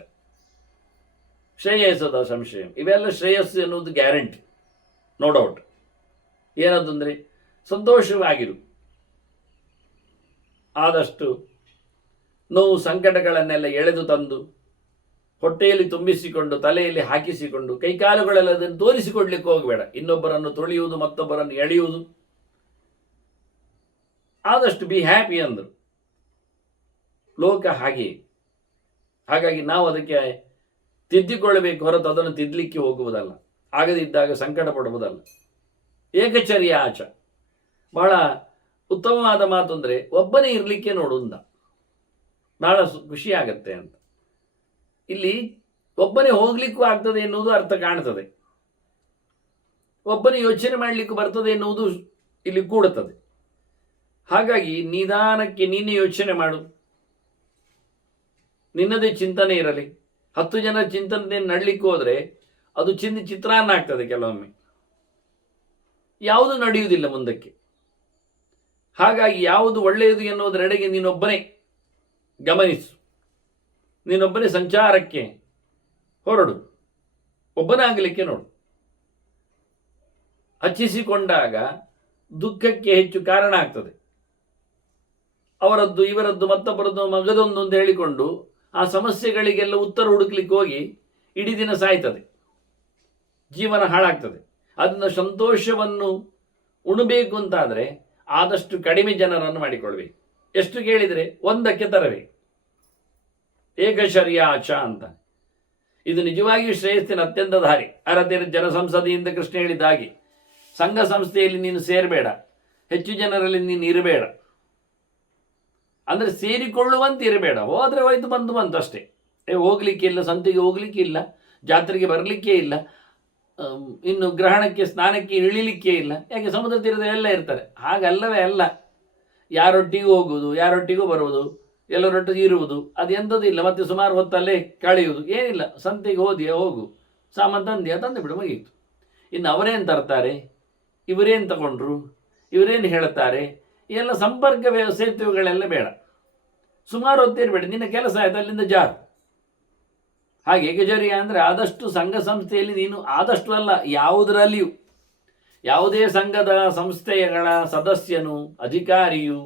ಶ್ರೇಯಸ್ಸದ ಸಂಶಯ, ಇವೆಲ್ಲ ಶ್ರೇಯಸ್ಸು ಎನ್ನುವುದು ಗ್ಯಾರಂಟಿ, ನೋ ಡೌಟ್. ಏನದು ಅಂದರೆ ಸಂತೋಷವಾಗಿರು, ಆದಷ್ಟು ನೋವು ಸಂಕಟಗಳನ್ನೆಲ್ಲ ಎಳೆದು ತಂದು ಹೊಟ್ಟೆಯಲ್ಲಿ ತುಂಬಿಸಿಕೊಂಡು ತಲೆಯಲ್ಲಿ ಹಾಕಿಸಿಕೊಂಡು ಕೈಕಾಲುಗಳೆಲ್ಲ ಅದನ್ನು ತೋರಿಸಿಕೊಡ್ಲಿಕ್ಕೆ ಹೋಗಬೇಡ. ಇನ್ನೊಬ್ಬರನ್ನು ತೊಳೆಯುವುದು, ಮತ್ತೊಬ್ಬರನ್ನು ಎಳೆಯುವುದು, ಆದಷ್ಟು ಬಿ ಹ್ಯಾಪಿ ಅಂದರು ಲೋಕ ಹಾಗೆ. ಹಾಗಾಗಿ ನಾವು ಅದಕ್ಕೆ ತಿದ್ದಿಕೊಳ್ಳಬೇಕು ಹೊರತು ಅದನ್ನು ತಿದ್ದಲಿಕ್ಕೆ ಹೋಗುವುದಲ್ಲ, ಆಗದಿದ್ದಾಗ ಸಂಕಟ ಪಡುವುದಲ್ಲ. ಏಕಚರ್ಯ ಆಚ, ಬಹಳ ಉತ್ತಮವಾದ ಮಾತು ಅಂದರೆ ಒಬ್ಬನೇ ಇರಲಿಕ್ಕೆ ನೋಡುಂದ, ಬಹಳ ಖುಷಿ ಆಗತ್ತೆ ಅಂತ. ಇಲ್ಲಿ ಒಬ್ಬನೇ ಹೋಗ್ಲಿಕ್ಕೂ ಆಗ್ತದೆ ಎನ್ನುವುದು ಅರ್ಥ ಕಾಣ್ತದೆ, ಒಬ್ಬನೇ ಯೋಚನೆ ಮಾಡಲಿಕ್ಕೂ ಬರ್ತದೆ ಎನ್ನುವುದು ಇಲ್ಲಿ ಕೂಡುತ್ತದೆ. ಹಾಗಾಗಿ ನಿಧಾನಕ್ಕೆ ನೀನೇ ಯೋಚನೆ ಮಾಡು, ನಿನ್ನದೇ ಚಿಂತನೆ ಇರಲಿ. 10 ಜನ ಚಿಂತನೆ ನಡಲಿಕ್ಕೆ ಹೋದರೆ ಅದು ಚಿತ್ರಾನ್ನ ಆಗ್ತದೆ ಕೆಲವೊಮ್ಮೆ, ಯಾವುದು ನಡೆಯುವುದಿಲ್ಲ ಮುಂದಕ್ಕೆ. ಹಾಗಾಗಿ ಯಾವುದು ಒಳ್ಳೆಯದು ಎನ್ನುವುದರೆಡೆಗೆ ನೀನೊಬ್ಬನೇ ಗಮನಿಸು, ನೀನೊಬ್ಬನೇ ಸಂಚಾರಕ್ಕೆ ಹೊರಡು, ಒಬ್ಬನಾಗಲಿಕ್ಕೆ ನೋಡು. ಹಚ್ಚಿಸಿಕೊಂಡಾಗ ದುಃಖಕ್ಕೆ ಹೆಚ್ಚು ಕಾರಣ ಆಗ್ತದೆ. ಅವರದ್ದು ಇವರದ್ದು ಮತ್ತೊಬ್ಬರದ್ದು ಮಗದೊಂದು ಅಂತ ಹೇಳಿಕೊಂಡು ಆ ಸಮಸ್ಯೆಗಳಿಗೆಲ್ಲ ಉತ್ತರ ಹುಡುಕ್ಲಿಕ್ಕೆ ಹೋಗಿ ಇಡೀ ದಿನ ಸಾಯ್ತದೆ, ಜೀವನ ಹಾಳಾಗ್ತದೆ. ಅದನ್ನು ಸಂತೋಷವನ್ನು ಉಣಬೇಕು ಅಂತಾದರೆ ಆದಷ್ಟು ಕಡಿಮೆ ಜನರನ್ನು ಮಾಡಿಕೊಳ್ಬೇಕು. ಎಷ್ಟು ಕೇಳಿದರೆ ಒಂದಕ್ಕೆ ತರಬೇಕು. ಏಕಶರ್ಯಾಚ ಅಂತ, ಇದು ನಿಜವಾಗಿಯೂ ಶ್ರೇಯಸ್ಸಿನ ಅತ್ಯಂತ ದಾರಿ. ಅರತಿರ ಜನಸಂಸದೆಯಿಂದ ಕೃಷ್ಣ ಹೇಳಿದ ಹಾಗೆ ಸಂಘ ಸಂಸ್ಥೆಯಲ್ಲಿ ನೀನು ಸೇರಬೇಡ, ಹೆಚ್ಚು ಜನರಲ್ಲಿ ನೀನು ಇರಬೇಡ, ಅಂದರೆ ಸೇರಿಕೊಳ್ಳುವಂತೆ ಇರಬೇಡ. ಹೋದರೆ ಹೋಯ್ತು, ಬಂದು ಬಂತು ಅಷ್ಟೇ. ಹೋಗ್ಲಿಕ್ಕೆ ಇಲ್ಲ, ಸಂತೆಗೆ ಹೋಗ್ಲಿಕ್ಕೆ ಇಲ್ಲ, ಜಾತ್ರೆಗೆ ಬರಲಿಕ್ಕೆ ಇಲ್ಲ, ಇನ್ನು ಗ್ರಹಣಕ್ಕೆ ಸ್ನಾನಕ್ಕೆ ಇಳಿಲಿಕ್ಕೆ ಇಲ್ಲ. ಯಾಕೆ ಸಮುದ್ರ ತೀರದಲ್ಲಿ ಎಲ್ಲ ಇರ್ತಾರೆ. ಹಾಗಲ್ಲವೇ ಅಲ್ಲ, ಯಾರೊಟ್ಟಿಗೂ ಹೋಗುವುದು, ಯಾರೊಟ್ಟಿಗೂ ಬರುವುದು, ಎಲ್ಲರೊಟ್ಟಿಗೆ ಇರುವುದು, ಅದು ಎಂಥದಿಲ್ಲ. ಮತ್ತೆ ಸುಮಾರು ಹೊತ್ತಲ್ಲೇ ಕಳೆಯುವುದು ಏನಿಲ್ಲ. ಸಂತೆಗೆ ಹೋಗು, ಸಾಮಾನು ತಂದು ಬಿಡು, ಮುಗೀತು. ಇನ್ನು ಅವರೇನು ತರ್ತಾರೆ, ಇವರೇನು ತಗೊಂಡ್ರು, ಇವರೇನು ಹೇಳ್ತಾರೆ, ಎಲ್ಲ ಸಂಪರ್ಕ ಸೇತುವೆಗಳೆಲ್ಲ ಬೇಡ. ಸುಮಾರು ಹೊತ್ತಿರಬೇಡಿ, ನಿನ್ನ ಕೆಲಸ ಆಯ್ತು ಅಲ್ಲಿಂದ ಜಾರು. ಹಾಗೆ ಏಕಚರ್ಯ ಅಂದರೆ ಆದಷ್ಟು ಸಂಘ ಸಂಸ್ಥೆಯಲ್ಲಿ ನೀನು ಆದಷ್ಟು ಅಲ್ಲ, ಯಾವುದರಲ್ಲಿಯೂ ಯಾವುದೇ ಸಂಘದ ಸಂಸ್ಥೆಗಳ ಸದಸ್ಯನು, ಅಧಿಕಾರಿಯು,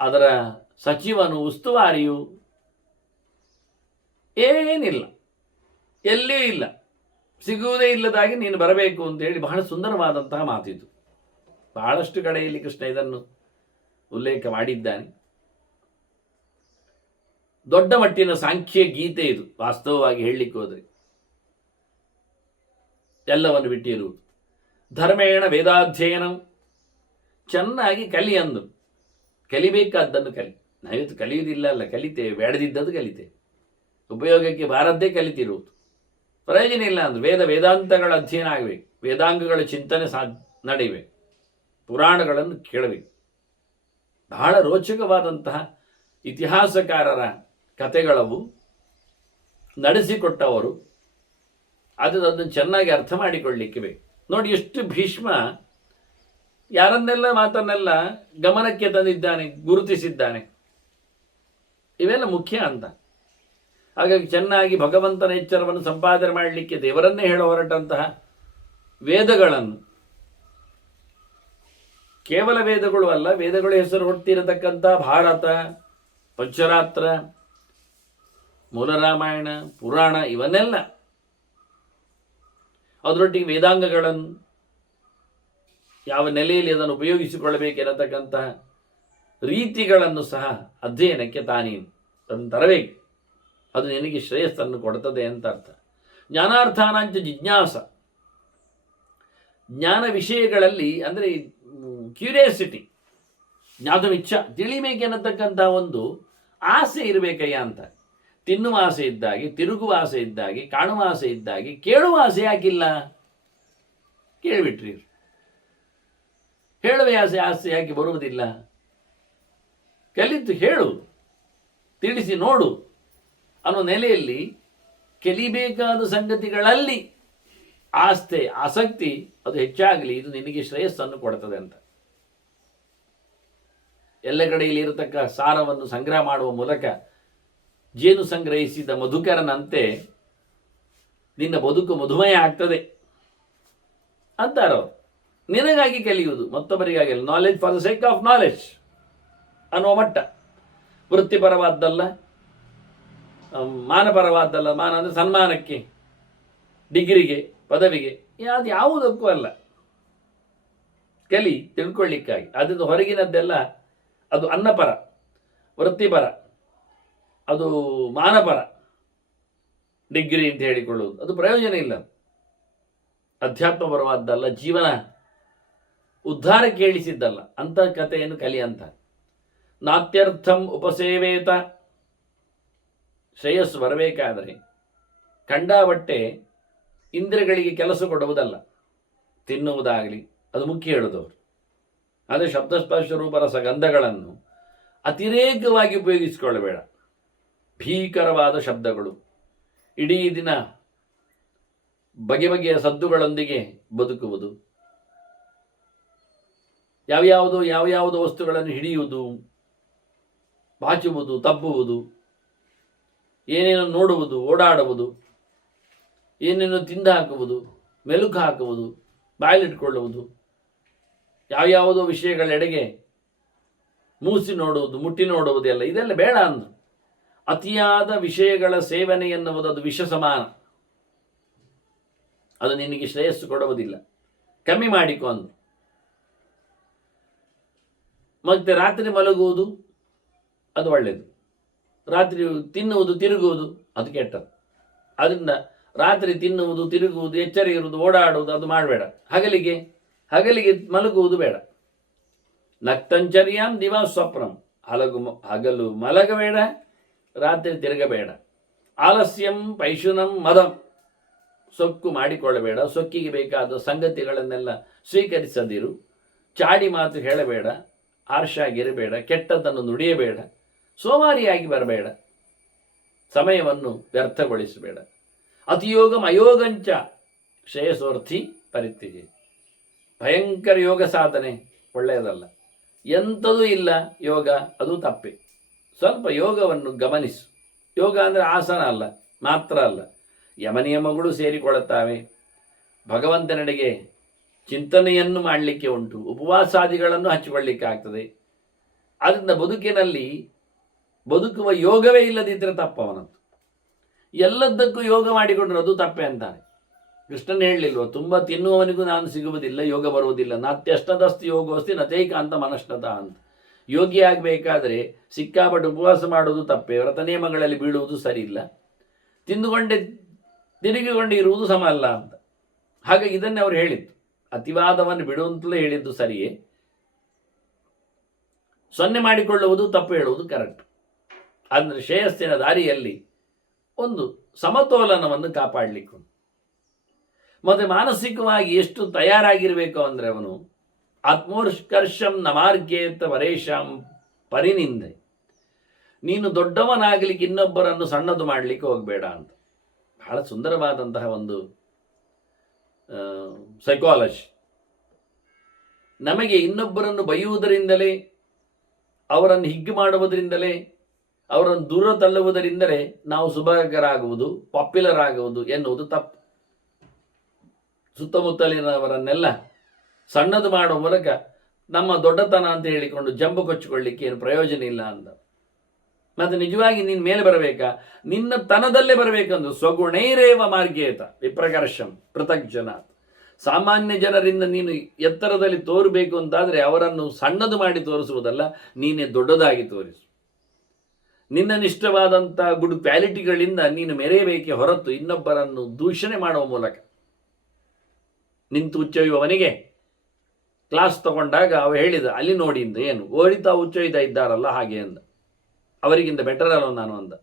ಅದರ ಸಚಿವನು, ಉಸ್ತುವಾರಿಯು ಏನಿಲ್ಲ, ಎಲ್ಲಿಯೂ ಇಲ್ಲ, ಸಿಗುವುದೇ ಇಲ್ಲದಾಗಿ ನೀನು ಬರಬೇಕು ಅಂತೇಳಿ ಬಹಳ ಸುಂದರವಾದಂತಹ ಮಾತಿದು. ಬಹಳಷ್ಟು ಕಡೆಯಲ್ಲಿ ಕೃಷ್ಣ ಇದನ್ನು ಉಲ್ಲೇಖ ಮಾಡಿದ್ದಾನೆ. ದೊಡ್ಡ ಮಟ್ಟಿನ ಸಾಂಖ್ಯ ಗೀತೆ ಇದು, ವಾಸ್ತವವಾಗಿ ಹೇಳಲಿಕ್ಕೆ ಹೋದರೆ ಎಲ್ಲವನ್ನು ಬಿಟ್ಟಿರುವುದು. ಧರ್ಮೇಣ ವೇದಾಧ್ಯಯನ, ಚೆನ್ನಾಗಿ ಕಲಿ ಅಂದು, ಕಲಿಬೇಕಾದ್ದನ್ನು ಕಲಿ. ನಾವಿವತ್ತು ಕಲಿಯುವುದಿಲ್ಲ ಅಲ್ಲ, ಕಲಿತೇವೆ, ಬೇಡದಿದ್ದದ್ದು ಕಲಿತೇವೆ, ಉಪಯೋಗಕ್ಕೆ ಬಾರದ್ದೇ ಕಲಿತಿರುವುದು. ಪ್ರಯೋಜನ ಇಲ್ಲ ಅಂದರೆ ವೇದಾಂತಗಳ ಅಧ್ಯಯನ ಆಗಬೇಕು, ವೇದಾಂಗಗಳ ಚಿಂತನೆ ನಡೆಯಬೇಕು, ಪುರಾಣಗಳನ್ನು ಕೇಳಬೇಕು. ಬಹಳ ರೋಚಕವಾದಂತಹ ಇತಿಹಾಸಕಾರರ ಕಥೆಗಳವು, ನಡೆಸಿಕೊಟ್ಟವರು, ಅದನ್ನು ಚೆನ್ನಾಗಿ ಅರ್ಥ ಮಾಡಿಕೊಳ್ಳಲಿಕ್ಕೆ ಬೇಕು. ನೋಡಿ, ಎಷ್ಟು ಭೀಷ್ಮ ಯಾರನ್ನೆಲ್ಲ ಮಾತನ್ನೆಲ್ಲ ಗಮನಕ್ಕೆ ತಂದಿದ್ದಾನೆ, ಗುರುತಿಸಿದ್ದಾನೆ. ಇವೆಲ್ಲ ಮುಖ್ಯ ಅಂತ. ಹಾಗಾಗಿ ಚೆನ್ನಾಗಿ ಭಗವಂತನ ಎಚ್ಚರವನ್ನು ಸಂಪಾದನೆ ಮಾಡಲಿಕ್ಕೆ ದೇವರನ್ನೇ ಹೇಳ ಹೊರಟಂತಹ ವೇದಗಳನ್ನು, ಕೇವಲ ವೇದಗಳು ಅಲ್ಲ, ವೇದಗಳು ಹೆಸರು ಹೊಡ್ತಿರತಕ್ಕಂಥ ಭಾರತ, ಪಂಚರಾತ್ರ, ಮೂಲರಾಮಾಯಣ, ಪುರಾಣ, ಇವನ್ನೆಲ್ಲ, ಅದರೊಟ್ಟಿಗೆ ವೇದಾಂಗಗಳನ್ನು ಯಾವ ನೆಲೆಯಲ್ಲಿ ಅದನ್ನು ಉಪಯೋಗಿಸಿಕೊಳ್ಳಬೇಕೆನ್ನತಕ್ಕಂತಹ ರೀತಿಗಳನ್ನು ಸಹ ಅಧ್ಯಯನಕ್ಕೆ ತಾನೇನು ಅದನ್ನು ತರಬೇಕು. ಅದು ನಿನಗೆ ಶ್ರೇಯಸ್ಸನ್ನು ಕೊಡ್ತದೆ ಅಂತ ಅರ್ಥ. ಜ್ಞಾನಾರ್ಥಾನಾಂಚ ಜಿಜ್ಞಾಸ, ಜ್ಞಾನ ವಿಷಯಗಳಲ್ಲಿ ಅಂದರೆ ಕ್ಯೂರಿಯಾಸಿಟಿ, ಜ್ಞಾತಮಿಚ್ಛ, ತಿಳಿಬೇಕೆನ್ನತಕ್ಕಂಥ ಒಂದು ಆಸೆ ಇರಬೇಕಯ್ಯ ಅಂತ. ತಿನ್ನುವ ಆಸೆ ಇದ್ದಾಗೆ, ತಿರುಗುವ ಆಸೆ ಇದ್ದಾಗೆ, ಕಾಣುವ ಆಸೆ ಇದ್ದಾಗೆ, ಕೇಳುವ ಆಸೆ ಯಾಕಿಲ್ಲ? ಕೇಳಿಬಿಟ್ರಿ. ಹೇಳುವ ಆಸೆ ಯಾಕೆ ಬರುವುದಿಲ್ಲ? ಕಲಿತು ಹೇಳು, ತಿಳಿಸಿ ನೋಡು ಅನ್ನೋ ನೆಲೆಯಲ್ಲಿ ಕಲಿಬೇಕಾದ ಸಂಗತಿಗಳಲ್ಲಿ ಆಸಕ್ತಿ ಅದು ಹೆಚ್ಚಾಗಲಿ, ಇದು ನಿನಗೆ ಶ್ರೇಯಸ್ಸನ್ನು ಕೊಡ್ತದೆ ಅಂತ. ಎಲ್ಲ ಕಡೆಯಲ್ಲಿ ಇರತಕ್ಕ ಸಾರವನ್ನು ಸಂಗ್ರಹ ಮಾಡುವ ಮೂಲಕ ಜೇನು ಸಂಗ್ರಹಿಸಿದ ಮಧುಕರನಂತೆ ನಿನ್ನ ಬದುಕು ಮಧುಮಯ ಆಗ್ತದೆ ಅಂತಾರವರು. ನಿನಗಾಗಿ ಕಲಿಯುವುದು, ಮತ್ತೊಬ್ಬರಿಗಾಗಿಲ್ಲ. Knowledge for the sake of knowledge ಅನ್ನುವ ಮಟ್ಟ. ವೃತ್ತಿಪರವಾದ್ದಲ್ಲ, ಮಾನಪರವಾದ್ದಲ್ಲ. ಮಾನ ಅಂದರೆ ಸನ್ಮಾನಕ್ಕೆ, ಡಿಗ್ರಿಗೆ, ಪದವಿಗೆ, ಅದು ಯಾವುದಕ್ಕೂ ಅಲ್ಲ. ಕಲಿ ತಿಳ್ಕೊಳ್ಳಿಕ್ಕಾಗಿ. ಅದರಿಂದ ಹೊರಗಿನದ್ದೆಲ್ಲ ಅದು ಅನ್ನಪರ, ವೃತ್ತಿಪರ, ಅದು ಮಾನಪರ. ಡಿಗ್ರಿ ಅಂತ ಹೇಳಿಕೊಳ್ಳುವುದು ಅದು ಪ್ರಯೋಜನ ಇಲ್ಲ. ಅಧ್ಯಾತ್ಮಪರವಾದ್ದಲ್ಲ, ಜೀವನ ಉದ್ಧಾರ ಕೇಳಿಸಿದ್ದಲ್ಲ ಅಂತ ಕಥೆಯನ್ನು ಕಲಿ ಅಂತ. ನಾತ್ಯರ್ಥಂ ಉಪಸೇವೇತ, ಶ್ರೇಯಸ್ಸು ಬರಬೇಕಾದರೆ ಕಂಡಾಬಟ್ಟೆ ಇಂದ್ರಿಯಗಳಿಗೆ ಕೆಲಸ ಕೊಡುವುದಲ್ಲ, ತಿನ್ನುವುದಾಗಲಿ, ಅದು ಮುಖ್ಯ ಹೇಳುದವರು. ಆದರೆ ಶಬ್ದಸ್ಪರ್ಶ ರೂಪರಸ ಗಂಧಗಳನ್ನು ಅತಿರೇಕವಾಗಿ ಉಪಯೋಗಿಸಿಕೊಳ್ಳಬೇಡ. ಭೀಕರವಾದ ಶಬ್ದಗಳು, ಇಡೀ ದಿನ ಬಗೆ ಬಗೆಯ ಸದ್ದುಗಳೊಂದಿಗೆ ಬದುಕುವುದು, ಯಾವ್ಯಾವುದೋ ವಸ್ತುಗಳನ್ನು ಹಿಡಿಯುವುದು, ಬಾಚುವುದು, ತಬ್ಬುವುದು, ಏನೇನು ನೋಡುವುದು, ಓಡಾಡುವುದು, ಏನೇನು ತಿಂದು ಹಾಕುವುದು, ಮೆಲುಕು ಹಾಕುವುದು, ಬಾಯಲ್ಲಿಟ್ಕೊಳ್ಳುವುದು, ಯಾವ್ಯಾವುದೋ ವಿಷಯಗಳೆಡೆಗೆ ಮೂಸಿ ನೋಡುವುದು, ಮುಟ್ಟಿ ನೋಡುವುದೆಲ್ಲ, ಇದೆಲ್ಲ ಬೇಡ ಅಂದರು. ಅತಿಯಾದ ವಿಷಯಗಳ ಸೇವನೆ ಎನ್ನುವುದು ಅದು ವಿಷ ಸಮಾನ. ಅದು ನಿನಗೆ ಶ್ರೇಯಸ್ಸು ಕೊಡುವುದಿಲ್ಲ. ಕಮ್ಮಿ ಮಾಡಿಕೊ ಅಂದರು. ಮತ್ತೆ ರಾತ್ರಿ ಮಲಗುವುದು ಅದು ಒಳ್ಳೆಯದು. ರಾತ್ರಿ ತಿನ್ನುವುದು, ತಿರುಗುವುದು ಅದು ಕೆಟ್ಟದ್ದು. ಅದರಿಂದ ರಾತ್ರಿ ತಿನ್ನುವುದು, ತಿರುಗುವುದು, ಎಚ್ಚರ ಇರುವುದು, ಓಡಾಡುವುದು ಅದು ಮಾಡಬೇಡ. ಹಗಲಿಗೆ ಮಲಗುವುದು ಬೇಡ. ನಕ್ತಂಚರ್ಯಾಂ ದಿವಾ ಸ್ವಪ್ನಂ, ಹಗಲು ಮಲಗಬೇಡ, ರಾತ್ರಿ ತಿರುಗಬೇಡ. ಆಲಸ್ಯಂ ಪೈಶುನಂ ಮದಂ, ಸೊಕ್ಕು ಮಾಡಿಕೊಳ್ಳಬೇಡ. ಸೊಕ್ಕಿಗೆ ಬೇಕಾದ ಸಂಗತಿಗಳನ್ನೆಲ್ಲ ಸ್ವೀಕರಿಸದಿರು. ಚಾಡಿ ಮಾತು ಹೇಳಬೇಡ, ಆರ್ಷಾಗಿರಬೇಡ, ಕೆಟ್ಟದ್ದನ್ನು ನುಡಿಯಬೇಡ, ಸೋಮಾರಿಯಾಗಿ ಬರಬೇಡ, ಸಮಯವನ್ನು ವ್ಯರ್ಥಗೊಳಿಸಬೇಡ. ಅತಿಯೋಗಂ ಅಯೋಗಂಚ ಶ್ರೇಯಸೋರ್ಥಿ ಪರಿತ್ಯಜೆ. ಭಯಂಕರ ಯೋಗ ಸಾಧನೆ ಒಳ್ಳೆಯದಲ್ಲ. ಎಂಥದೂ ಇಲ್ಲ ಯೋಗ, ಅದು ತಪ್ಪೆ. ಸ್ವಲ್ಪ ಯೋಗವನ್ನು ಗಮನಿಸು. ಯೋಗ ಅಂದರೆ ಆಸನ ಅಲ್ಲ, ಮಾತ್ರ ಅಲ್ಲ, ಯಮನಿಯಮಗಳು ಸೇರಿಕೊಳ್ಳುತ್ತವೆ. ಭಗವಂತನೆಡೆಗೆ ಚಿಂತನೆಯನ್ನು ಮಾಡಲಿಕ್ಕೆ ಉಂಟು, ಉಪವಾಸಾದಿಗಳನ್ನು ಹಚ್ಚಿಕೊಳ್ಳಿಕ್ಕೆ ಆಗ್ತದೆ. ಆದ್ದರಿಂದ ಬದುಕಿನಲ್ಲಿ ಬದುಕುವ ಯೋಗವೇ ಇಲ್ಲದಿದ್ದರೆ ತಪ್ಪವನಂತು. ಎಲ್ಲದಕ್ಕೂ ಯೋಗ ಮಾಡಿಕೊಂಡ್ರೆ ಅದು ತಪ್ಪೆ ಅಂತಾನೆ. ಕೃಷ್ಣನ್ ಹೇಳಲಿಲ್ವ, ತುಂಬ ತಿನ್ನುವವನಿಗೂ ನಾನು ಸಿಗುವುದಿಲ್ಲ, ಯೋಗ ಬರುವುದಿಲ್ಲ. ನಾತ್ಯಷ್ಟದಸ್ತಿ ಯೋಗೋಸ್ತಿ ನತೈಕಾಂತ ಮನಷ್ಟತ ಅಂತ. ಯೋಗಿ ಆಗಬೇಕಾದ್ರೆ ಸಿಕ್ಕಾಪಟ್ಟು ಉಪವಾಸ ಮಾಡುವುದು ತಪ್ಪೇ, ವ್ರತ ನಿಯಮಗಳಲ್ಲಿ ಬೀಳುವುದು ಸರಿ ಇಲ್ಲ, ತಿಂದುಕೊಂಡೇ ತಿರುಗಿಕೊಂಡು ಇರುವುದು ಸಮ ಅಲ್ಲ ಅಂತ. ಹಾಗಾಗಿ ಇದನ್ನೇ ಅವರು ಹೇಳಿದ್ದು. ಅತಿವಾದವನ್ನು ಬಿಡುವಂತಲೇ ಹೇಳಿದ್ದು ಸರಿಯೇ, ಸೊನ್ನೆ ಮಾಡಿಕೊಳ್ಳುವುದು ತಪ್ಪು ಹೇಳುವುದು ಕರೆಕ್ಟ್. ಆದರೆ ಶ್ರೇಯಸ್ಸಿನ ದಾರಿಯಲ್ಲಿ ಒಂದು ಸಮತೋಲನವನ್ನು ಕಾಪಾಡಲಿಕ್ಕೆ. ಮತ್ತು ಮಾನಸಿಕವಾಗಿ ಎಷ್ಟು ತಯಾರಾಗಿರಬೇಕು ಅಂದರೆ ಅವನು ಆತ್ಮೋತ್ಕರ್ಷಂ ನಮಾರ್ಗೇತ ವರೇಶಾಂ ಪರಿನಿಂದೆ. ನೀನು ದೊಡ್ಡವನಾಗಲಿಕ್ಕೆ ಇನ್ನೊಬ್ಬರನ್ನು ಸಣ್ಣದು ಮಾಡಲಿಕ್ಕೆ ಹೋಗಬೇಡ ಅಂತ. ಬಹಳ ಸುಂದರವಾದಂತಹ ಒಂದು ಸೈಕಾಲಜಿ. ನಮಗೆ ಇನ್ನೊಬ್ಬರನ್ನು ಬೈಯುವುದರಿಂದಲೇ, ಅವರನ್ನು ಹಿಗ್ಗು ಮಾಡುವುದರಿಂದಲೇ, ಅವರನ್ನು ದೂರ ತಳ್ಳುವುದರಿಂದಲೇ ನಾವು ಸುಭಾಗ್ಯರಾಗುವುದು, ಪಾಪ್ಯುಲರ್ ಆಗುವುದು ಎನ್ನುವುದು ತಪ್ಪು. ಸುತ್ತಮುತ್ತಲಿನವರನ್ನೆಲ್ಲ ಸಣ್ಣದು ಮಾಡುವ ಮೂಲಕ ನಮ್ಮ ದೊಡ್ಡತನ ಅಂತ ಹೇಳಿಕೊಂಡು ಜಂಬು ಕೊಚ್ಚಿಕೊಳ್ಳಿಕ್ಕೆ ಏನು ಪ್ರಯೋಜನ ಇಲ್ಲ ಅಂತ. ಮತ್ತು ನಿಜವಾಗಿ ನೀನು ಮೇಲೆ ಬರಬೇಕಾ, ನಿನ್ನ ತನದಲ್ಲೇ ಬರಬೇಕಂದ್ರೆ ಸ್ವಗುಣೈರೇವ ಮಾರ್ಗೇತ ವಿಪ್ರಕರ್ಷಂ ಪೃಥಕ್ ಜನ. ಸಾಮಾನ್ಯ ಜನರಿಂದ ನೀನು ಎತ್ತರದಲ್ಲಿ ತೋರಬೇಕು ಅಂತಾದರೆ ಅವರನ್ನು ಸಣ್ಣದು ಮಾಡಿ ತೋರಿಸುವುದಲ್ಲ, ನೀನೇ ದೊಡ್ಡದಾಗಿ ತೋರಿಸು. ನಿನ್ನನಿಷ್ಟವಾದಂಥ ಗುಡ್ ಕ್ವಾಲಿಟಿಗಳಿಂದ ನೀನು ಮೆರೆಯಬೇಕೇ ಹೊರತು ಇನ್ನೊಬ್ಬರನ್ನು ದೂಷಣೆ ಮಾಡುವ ಮೂಲಕ. ನಿಂತು ಉಚ್ಚೊಯ್ಯುವವನಿಗೆ ಕ್ಲಾಸ್ ತಗೊಂಡಾಗ ಅವ ಹೇಳಿದ, ಅಲ್ಲಿ ನೋಡಿ ಇಂದ ಏನು ಓಡಿತಾ ಉಚ್ಚೊಯ್ದ ಇದ್ದಾರಲ್ಲ ಹಾಗೆ ಅಂದ. ಅವರಿಗಿಂತ ಬೆಟರ್ ಅಲ್ಲ ನಾನು ಅಂದ.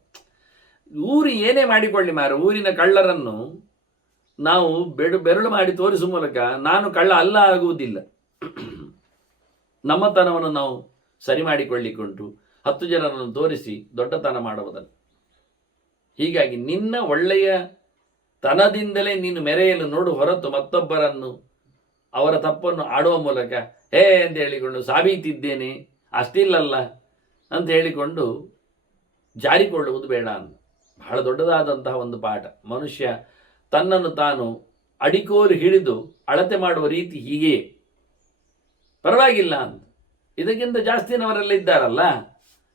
ಊರು ಏನೇ ಮಾಡಿಕೊಳ್ಳಿ ಮಾರ, ಊರಿನ ಕಳ್ಳರನ್ನು ನಾವು ಬೆರಳು ಮಾಡಿ ತೋರಿಸುವ ಮೂಲಕ ನಾನು ಕಳ್ಳ ಅಲ್ಲ ಆಗುವುದಿಲ್ಲ. ನಮ್ಮತನವನ್ನು ನಾವು ಸರಿ ಮಾಡಿಕೊಳ್ಳಿಕ್ಕುಂಟು, 10 ಜನರನ್ನು ತೋರಿಸಿ ದೊಡ್ಡತನ ಮಾಡುವುದನ್ನು. ಹೀಗಾಗಿ ನಿನ್ನ ಒಳ್ಳೆಯ ತನದಿಂದಲೇ ನೀನು ಮೆರೆಯಲು ನೋಡು ಹೊರತು ಮತ್ತೊಬ್ಬರನ್ನು ಅವರ ತಪ್ಪನ್ನು ಆಡುವ ಮೂಲಕ ಹೇ ಅಂತ ಹೇಳಿಕೊಂಡು ಸಾಬೀತಿದ್ದೇನೆ ಅಷ್ಟಿಲ್ಲಲ್ಲ ಅಂತ ಹೇಳಿಕೊಂಡು ಜಾರಿಕೊಳ್ಳುವುದು ಬೇಡ ಅಂತ. ಬಹಳ ದೊಡ್ಡದಾದಂತಹ ಒಂದು ಪಾಠ. ಮನುಷ್ಯ ತನ್ನನ್ನು ತಾನು ಅಡಿಕೋರು ಹಿಡಿದು ಅಳತೆ ಮಾಡುವ ರೀತಿ ಹೀಗೆ ಪರವಾಗಿಲ್ಲ ಅಂತ. ಇದಕ್ಕಿಂತ ಜಾಸ್ತಿನವರೆಲ್ಲ ಇದ್ದಾರಲ್ಲ,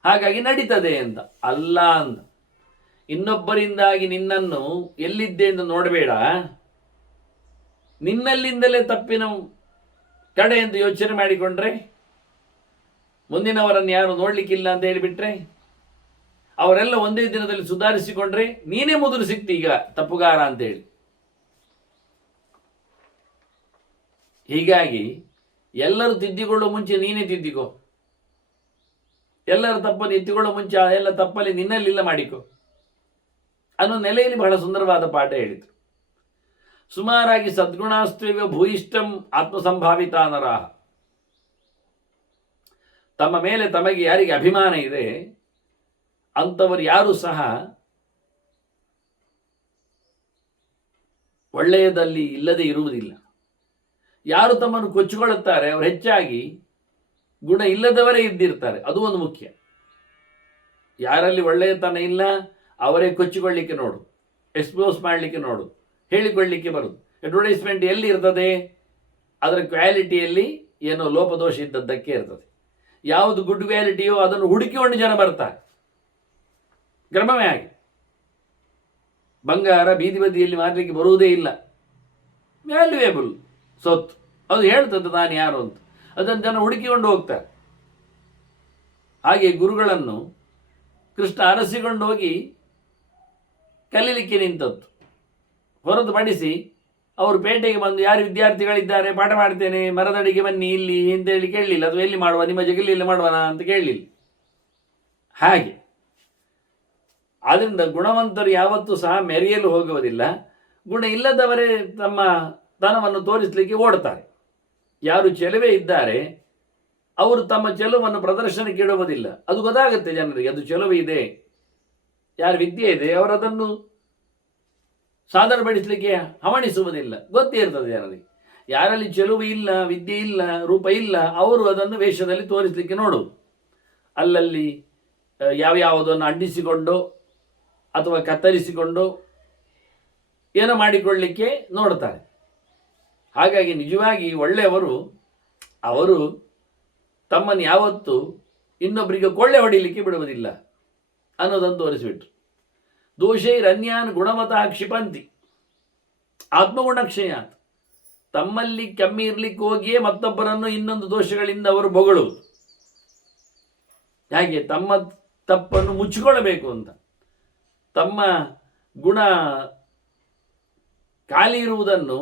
ಹಾಗಾಗಿ ನಡೀತದೆ ಅಂತ ಅಲ್ಲ ಅಂತ. ಇನ್ನೊಬ್ಬರಿಂದಾಗಿ ನಿನ್ನನ್ನು ಎಲ್ಲಿದ್ದೆ ಎಂದು ನೋಡಬೇಡ, ನಿನ್ನಲ್ಲಿಂದಲೇ ತಪ್ಪಿನ ಕಡೆ ಎಂದು ಯೋಚನೆ ಮಾಡಿಕೊಂಡ್ರೆ, ಮುಂದಿನವರನ್ನು ಯಾರು ನೋಡ್ಲಿಕ್ಕಿಲ್ಲ ಅಂತ ಹೇಳಿಬಿಟ್ರೆ, ಅವರೆಲ್ಲ ಒಂದೇ ದಿನದಲ್ಲಿ ಸುಧಾರಿಸಿಕೊಂಡ್ರೆ ನೀನೇ ಮೊದಲು ಸಿಕ್ತಿ ಈಗ ತಪ್ಪುಗಾರ ಅಂತೇಳಿ. ಹೀಗಾಗಿ ಎಲ್ಲರೂ ತಿದ್ದಿಕೊಳ್ಳುವ ಮುಂಚೆ ನೀನೇ ತಿದ್ದಿಕೋ. ಎಲ್ಲರ ತಪ್ಪನ್ನು ಎತ್ತಿಕೊಳ್ಳುವ ಮುಂಚೆ ಎಲ್ಲ ತಪ್ಪಲ್ಲಿ ನಿನ್ನಲ್ಲಿಲ್ಲ ಮಾಡಿಕೊ ಅನ್ನೋ ನೆಲೆಯಲ್ಲಿ ಬಹಳ ಸುಂದರವಾದ ಪಾಠ ಹೇಳಿದರು. ಸುಮಾರಾಗಿ ಸದ್ಗುಣಾಸ್ತ್ವವ ಭೂಯಿಷ್ಠಂ ಆತ್ಮಸಂಭಾವಿತ ನರಾಹ. ತಮ್ಮ ಮೇಲೆ ತಮಗೆ ಯಾರಿಗೆ ಅಭಿಮಾನ ಇದೆ ಅಂಥವರು ಯಾರೂ ಸಹ ಒಳ್ಳೆಯದಲ್ಲಿ ಇಲ್ಲದೆ ಇರುವುದಿಲ್ಲ. ಯಾರು ತಮ್ಮನ್ನು ಕೊಚ್ಚಿಕೊಳ್ಳುತ್ತಾರೆ ಅವರು ಹೆಚ್ಚಾಗಿ ಗುಣ ಇಲ್ಲದವರೇ ಇದ್ದಿರ್ತಾರೆ. ಅದು ಒಂದು ಮುಖ್ಯ. ಯಾರಲ್ಲಿ ಒಳ್ಳೆಯತನ ಇಲ್ಲ ಅವರೇ ಕೊಚ್ಚಿಕೊಳ್ಳಿಕ್ಕೆ ನೋಡು, ಎಕ್ಸ್ಪೋಸ್ ಮಾಡಲಿಕ್ಕೆ ನೋಡು, ಹೇಳಿಕೊಳ್ಳಿಕ್ಕೆ ಬರುದು. ಅಡ್ವರ್ಟೈಸ್ಮೆಂಟ್ ಎಲ್ಲಿ ಇರ್ತದೆ? ಅದರ ಕ್ವಾಲಿಟಿಯಲ್ಲಿ ಏನೋ ಲೋಪದೋಷ ಇದ್ದದ್ದಕ್ಕೆ ಇರ್ತದೆ. ಯಾವುದು ಗುಡ್ ಕ್ವಾಲಿಟಿಯೋ ಅದನ್ನು ಹುಡುಕಿಕೊಂಡು ಜನ ಬರ್ತಾರೆ. ಕ್ರಮವೇ ಆಗಿ ಬಂಗಾರ ಬೀದಿ ಬದಿಯಲ್ಲಿ ಮಾರಲಿಕ್ಕೆ ಬರುವುದೇ ಇಲ್ಲ. ವ್ಯಾಲ್ಯೂಯೇಬಲ್ ಸೊತ್ತು, ಅದು ಹೇಳ್ತದೆ ನಾನು ಯಾರು ಅಂತ. ಅದನ್ನು ಜನ ಹುಡುಕಿಕೊಂಡು ಹೋಗ್ತಾರೆ. ಹಾಗೆ ಗುರುಗಳನ್ನು ಕೃಷ್ಣ ಅರಸಿಕೊಂಡು ಹೋಗಿ ಕಲೀಲಿಕ್ಕೆ ನಿಂತದ್ದು ಹೊರತುಪಡಿಸಿ ಅವರು ಪೇಟೆಗೆ ಬಂದು ಯಾರು ವಿದ್ಯಾರ್ಥಿಗಳಿದ್ದಾರೆ ಪಾಠ ಮಾಡ್ತೇನೆ ಮರದಡಿಗೆ ಬನ್ನಿ ಇಲ್ಲಿ ಅಂತೇಳಿ ಕೇಳಲಿಲ್ಲ. ಅಥವಾ ಎಲ್ಲಿ ಮಾಡುವ, ನಿಮ್ಮ ಜಗಲಿಯಲ್ಲಿ ಮಾಡುವನಾ ಅಂತ ಕೇಳಲಿಲ್ಲ. ಹಾಗೆ ಆದ್ದರಿಂದ ಗುಣವಂತರು ಯಾವತ್ತೂ ಸಹ ಮೆರೆಯಲು ಹೋಗುವುದಿಲ್ಲ. ಗುಣ ಇಲ್ಲದವರೇ ತಮ್ಮ ತನವನ್ನು ತೋರಿಸಲಿಕ್ಕೆ ಓಡ್ತಾರೆ. ಯಾರು ಚೆಲುವೆ ಇದ್ದಾರೆ ಅವರು ತಮ್ಮ ಚೆಲುವನ್ನು ಪ್ರದರ್ಶನಕ್ಕೆ ಇಡುವುದಿಲ್ಲ. ಅದು ಗೊತ್ತಾಗುತ್ತೆ ಜನರಿಗೆ, ಅದು ಚೆಲುವೆ ಇದೆ. ಯಾರು ವಿದ್ಯೆ ಇದೆ ಅವರದನ್ನು ಸಾಧನಪಡಿಸಲಿಕ್ಕೆ ಹವಣಿಸುವುದಿಲ್ಲ, ಗೊತ್ತೇ ಇರ್ತದೆ ಜನರಿಗೆ. ಯಾರಲ್ಲಿ ಚೆಲುವು ಇಲ್ಲ, ವಿದ್ಯೆ ಇಲ್ಲ, ರೂಪ ಇಲ್ಲ, ಅವರು ಅದನ್ನು ವೇಷದಲ್ಲಿ ತೋರಿಸಲಿಕ್ಕೆ ನೋಡುವುದು. ಅಲ್ಲಲ್ಲಿ ಯಾವ್ಯಾವುದನ್ನು ಅಂಟಿಸಿಕೊಂಡು ಅಥವಾ ಕತ್ತರಿಸಿಕೊಂಡು ಏನೋ ಮಾಡಿಕೊಳ್ಳಲಿಕ್ಕೆ ನೋಡ್ತಾರೆ. ಹಾಗಾಗಿ ನಿಜವಾಗಿ ಒಳ್ಳೆಯವರು ಅವರು ತಮ್ಮನ್ನು ಯಾವತ್ತೂ ಇನ್ನೊಬ್ಬರಿಗೆ ಕೊಳ್ಳೆ ಹೊಡಿಲಿಕ್ಕೆ ಬಿಡುವುದಿಲ್ಲ ಅನ್ನೋದನ್ನು ತೋರಿಸಿಬಿಟ್ರು. ದೋಷೈರನ್ಯಾನ್ ಗುಣಮತಃ ಕ್ಷಿಪಂತಿ ಆತ್ಮಗುಣಕ್ಷಯ. ತಮ್ಮಲ್ಲಿ ಕಮ್ಮಿ ಇರ್ಲಿಕ್ಕೆ ಹೋಗಿಯೇ ಮತ್ತೊಬ್ಬರನ್ನು ಇನ್ನೊಂದು ದೋಷಗಳಿಂದ ಅವರು ಬೊಗಳುವುದು. ಹಾಗೆ ತಮ್ಮ ತಪ್ಪನ್ನು ಮುಚ್ಚಿಕೊಳ್ಳಬೇಕು ಅಂತ, ತಮ್ಮ ಗುಣ ಖಾಲಿ ಇರುವುದನ್ನು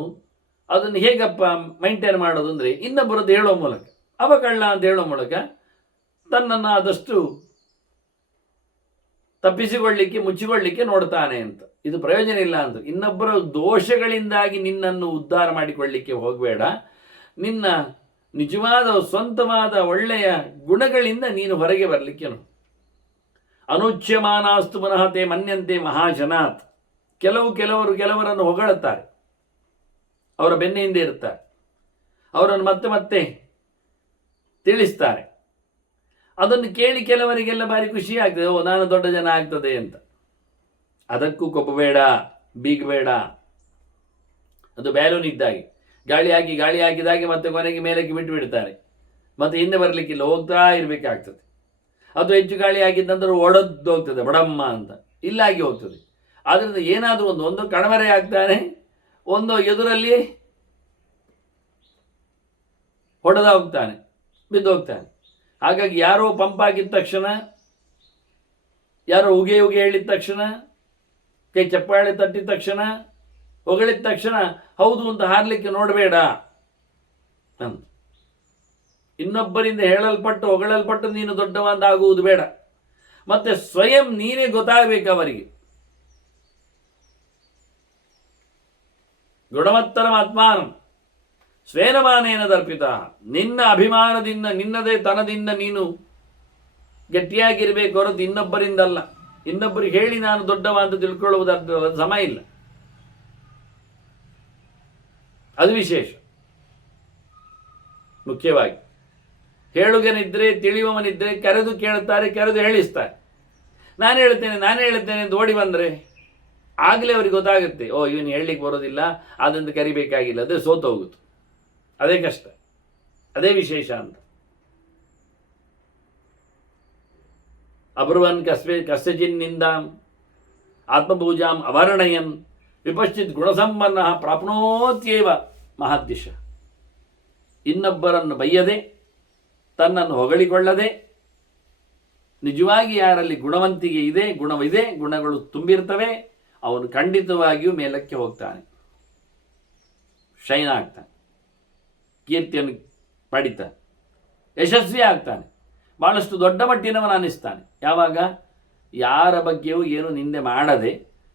ಅದನ್ನು ಹೇಗಪ್ಪ ಮೈಂಟೈನ್ ಮಾಡೋದು ಅಂದರೆ ಇನ್ನೊಬ್ಬರದ್ದು ಹೇಳೋ ಮೂಲಕ, ಅವ ಕಳ್ಳ ಅಂತ ಹೇಳೋ ಮೂಲಕ ತನ್ನನ್ನು ಆದಷ್ಟು ತಪ್ಪಿಸಿಕೊಳ್ಳಿಕ್ಕೆ ಮುಚ್ಚಿಕೊಳ್ಳಿಕ್ಕೆ ನೋಡ್ತಾನೆ ಅಂತ. ಇದು ಪ್ರಯೋಜನ ಇಲ್ಲ ಅಂತ. ಇನ್ನೊಬ್ಬರ ದೋಷಗಳಿಂದಾಗಿ ನಿನ್ನನ್ನು ಉದ್ಧಾರ ಮಾಡಿಕೊಳ್ಳಿಕ್ಕೆ ಹೋಗಬೇಡ. ನಿನ್ನ ನಿಜವಾದ ಸ್ವಂತವಾದ ಒಳ್ಳೆಯ ಗುಣಗಳಿಂದ ನೀನು ಹೊರಗೆ ಬರಲಿಕ್ಕೆ ನೋಡು. ಅನುಚ್ಯಮಾನಾಸ್ತು ಪುನಃ ತೇ ಮನ್ಯಂತೆ ಮಹಾಜನಾತ್. ಕೆಲವರನ್ನು ಹೊಗಳುತ್ತಾರೆ, ಅವರ ಬೆನ್ನ ಹಿಂದೆ ಇರುತ್ತಾರೆ, ಅವರನ್ನು ಮತ್ತೆ ಮತ್ತೆ ತಿಳಿಸ್ತಾರೆ. ಅದನ್ನು ಕೇಳಿ ಕೆಲವರಿಗೆಲ್ಲ ಭಾರಿ ಖುಷಿ ಆಗ್ತದೆ, ಓ ನಾನು ದೊಡ್ಡ ಜನ ಆಗ್ತದೆ ಅಂತ. ಅದಕ್ಕೂ ಕೊಪ್ಪಬೇಡ, ಬೀಗಬೇಡ. ಅದು ಬ್ಯಾಲೂನ್ ಇದ್ದಾಗೆ, ಗಾಳಿ ಹಾಕಿದಾಗೆ ಮತ್ತೆ ಕೊನೆಗೆ ಮೇಲಕ್ಕೆ ಬಿಟ್ಟು ಬಿಡ್ತಾರೆ, ಮತ್ತೆ ಹಿಂದೆ ಬರಲಿಕ್ಕಿಲ್ಲ, ಹೋಗ್ತಾ ಇರಬೇಕಾಗ್ತದೆ. ಅದು ಹೆಚ್ಚು ಗಾಳಿ ಆಗಿದ ನಂತರ ಒಡೆದು ಹೋಗ್ತದೆ, ಬಡಮ್ಮ ಅಂತ ಇಲ್ಲಾಗಿ ಹೋಗ್ತದೆ. ಆದ್ದರಿಂದ ಏನಾದರೂ ಒಂದು ಕಣ್ಮರೆ ಆಗ್ತಾನೆ, ಒಂದು ಎದುರಲ್ಲಿ ಹೊಡೆದ ಹೋಗ್ತಾನೆ, ಬಿದ್ದು ಹೋಗ್ತಾನೆ. ಹಾಗಾಗಿ ಯಾರೋ ಪಂಪ್ ಆಗಿದ ತಕ್ಷಣ, ಯಾರೋ ಉಗೆ ಹೇಳಿದ ತಕ್ಷಣ, ಕೈ ಚಪ್ಪಾಳೆ ತಟ್ಟಿದ ತಕ್ಷಣ, ಹೊಗಳಿದ ತಕ್ಷಣ ಹೌದು ಅಂತ ಹಾರಲಿಕ್ಕೆ ನೋಡಬೇಡ ಅಂತ. ಇನ್ನೊಬ್ಬರಿಂದ ಹೇಳಲ್ಪಟ್ಟು ಹೊಗಳಲ್ಪಟ್ಟು ನೀನು ದೊಡ್ಡವಂದಾಗುವುದು ಬೇಡ. ಮತ್ತೆ ಸ್ವಯಂ ನೀನೇ ಗೊತ್ತಾಗಬೇಕು ಅವರಿಗೆ. ಗುಣವತ್ತರಂ ಆತ್ಮಾನಂ ಸ್ವೇನಮಾನೇನ ದರ್ಪಿತ. ನಿನ್ನ ಅಭಿಮಾನದಿಂದ, ನಿನ್ನದೇ ತನದಿಂದ ನೀನು ಗಟ್ಟಿಯಾಗಿರಬೇಕು ಹೊರತು ಇನ್ನೊಬ್ಬರಿಂದಲ್ಲ. ಇನ್ನೊಬ್ಬರಿಗೆ ಹೇಳಿ ನಾನು ದೊಡ್ಡವ ಅಂತ ತಿಳ್ಕೊಳ್ಳುವುದರ ಸಮ ಇಲ್ಲ. ಅದು ವಿಶೇಷ. ಮುಖ್ಯವಾಗಿ ಹೇಳುಗನಿದ್ರೆ, ತಿಳಿಯುವವನಿದ್ರೆ ಕರೆದು ಕೇಳುತ್ತಾರೆ, ಕರೆದು ಹೇಳಿಸ್ತಾರೆ. ನಾನು ಹೇಳ್ತೇನೆ ಅಂತ ಓಡಿ ಬಂದರೆ ಆಗಲೇ ಅವ್ರಿಗೆ ಗೊತ್ತಾಗುತ್ತೆ, ಓ ಇವನು ಹೇಳಲಿಕ್ಕೆ ಬರೋದಿಲ್ಲ, ಅದಂತ ಕರಿಬೇಕಾಗಿಲ್ಲ, ಅದೇ ಸೋತು ಹೋಗುತ್ತೆ. ಅದೇ ಕಷ್ಟ, ಅದೇ ವಿಶೇಷ ಅಂತ. ಅಬ್ರುವನ್ ಕಸ್ಯಚಿನ್ನಿಂದ ಆತ್ಮಪೂಜಾಂ ಅವರ್ಣಯನ್ ವಿಪಶ್ಚಿತ್ ಗುಣಸಂಪನ್ನ ಪ್ರಾಪ್ನೋತ್ಯೇವ ಮಹಾದ್ದಿಶ. ಇನ್ನೊಬ್ಬರನ್ನು ಬೈಯದೆ, ತನ್ನನ್ನು ಹೊಗಳಿಕೊಳ್ಳದೆ, ನಿಜವಾಗಿ ಯಾರಲ್ಲಿ ಗುಣವಂತಿಕೆ ಇದೆ, ಗುಣವಿದೆ, ಗುಣಗಳು ತುಂಬಿರ್ತವೆ, ಅವನು ಖಂಡಿತವಾಗಿಯೂ ಮೇಲಕ್ಕೆ ಹೋಗ್ತಾನೆ, ಶೈನ್ ಆಗ್ತಾನೆ, ಕೀರ್ತಿಯನ್ನು ಪಡಿತಾನೆ, ಯಶಸ್ವಿ ಆಗ್ತಾನೆ, ಬಹಳಷ್ಟು ದೊಡ್ಡ ಮಟ್ಟಿನವನು ಅನ್ನಿಸ್ತಾನೆ. ಯಾವಾಗ ಯಾರ ಬಗ್ಗೆಯೂ ಏನು ನಿಂದೆ ಮಾಡದೆ,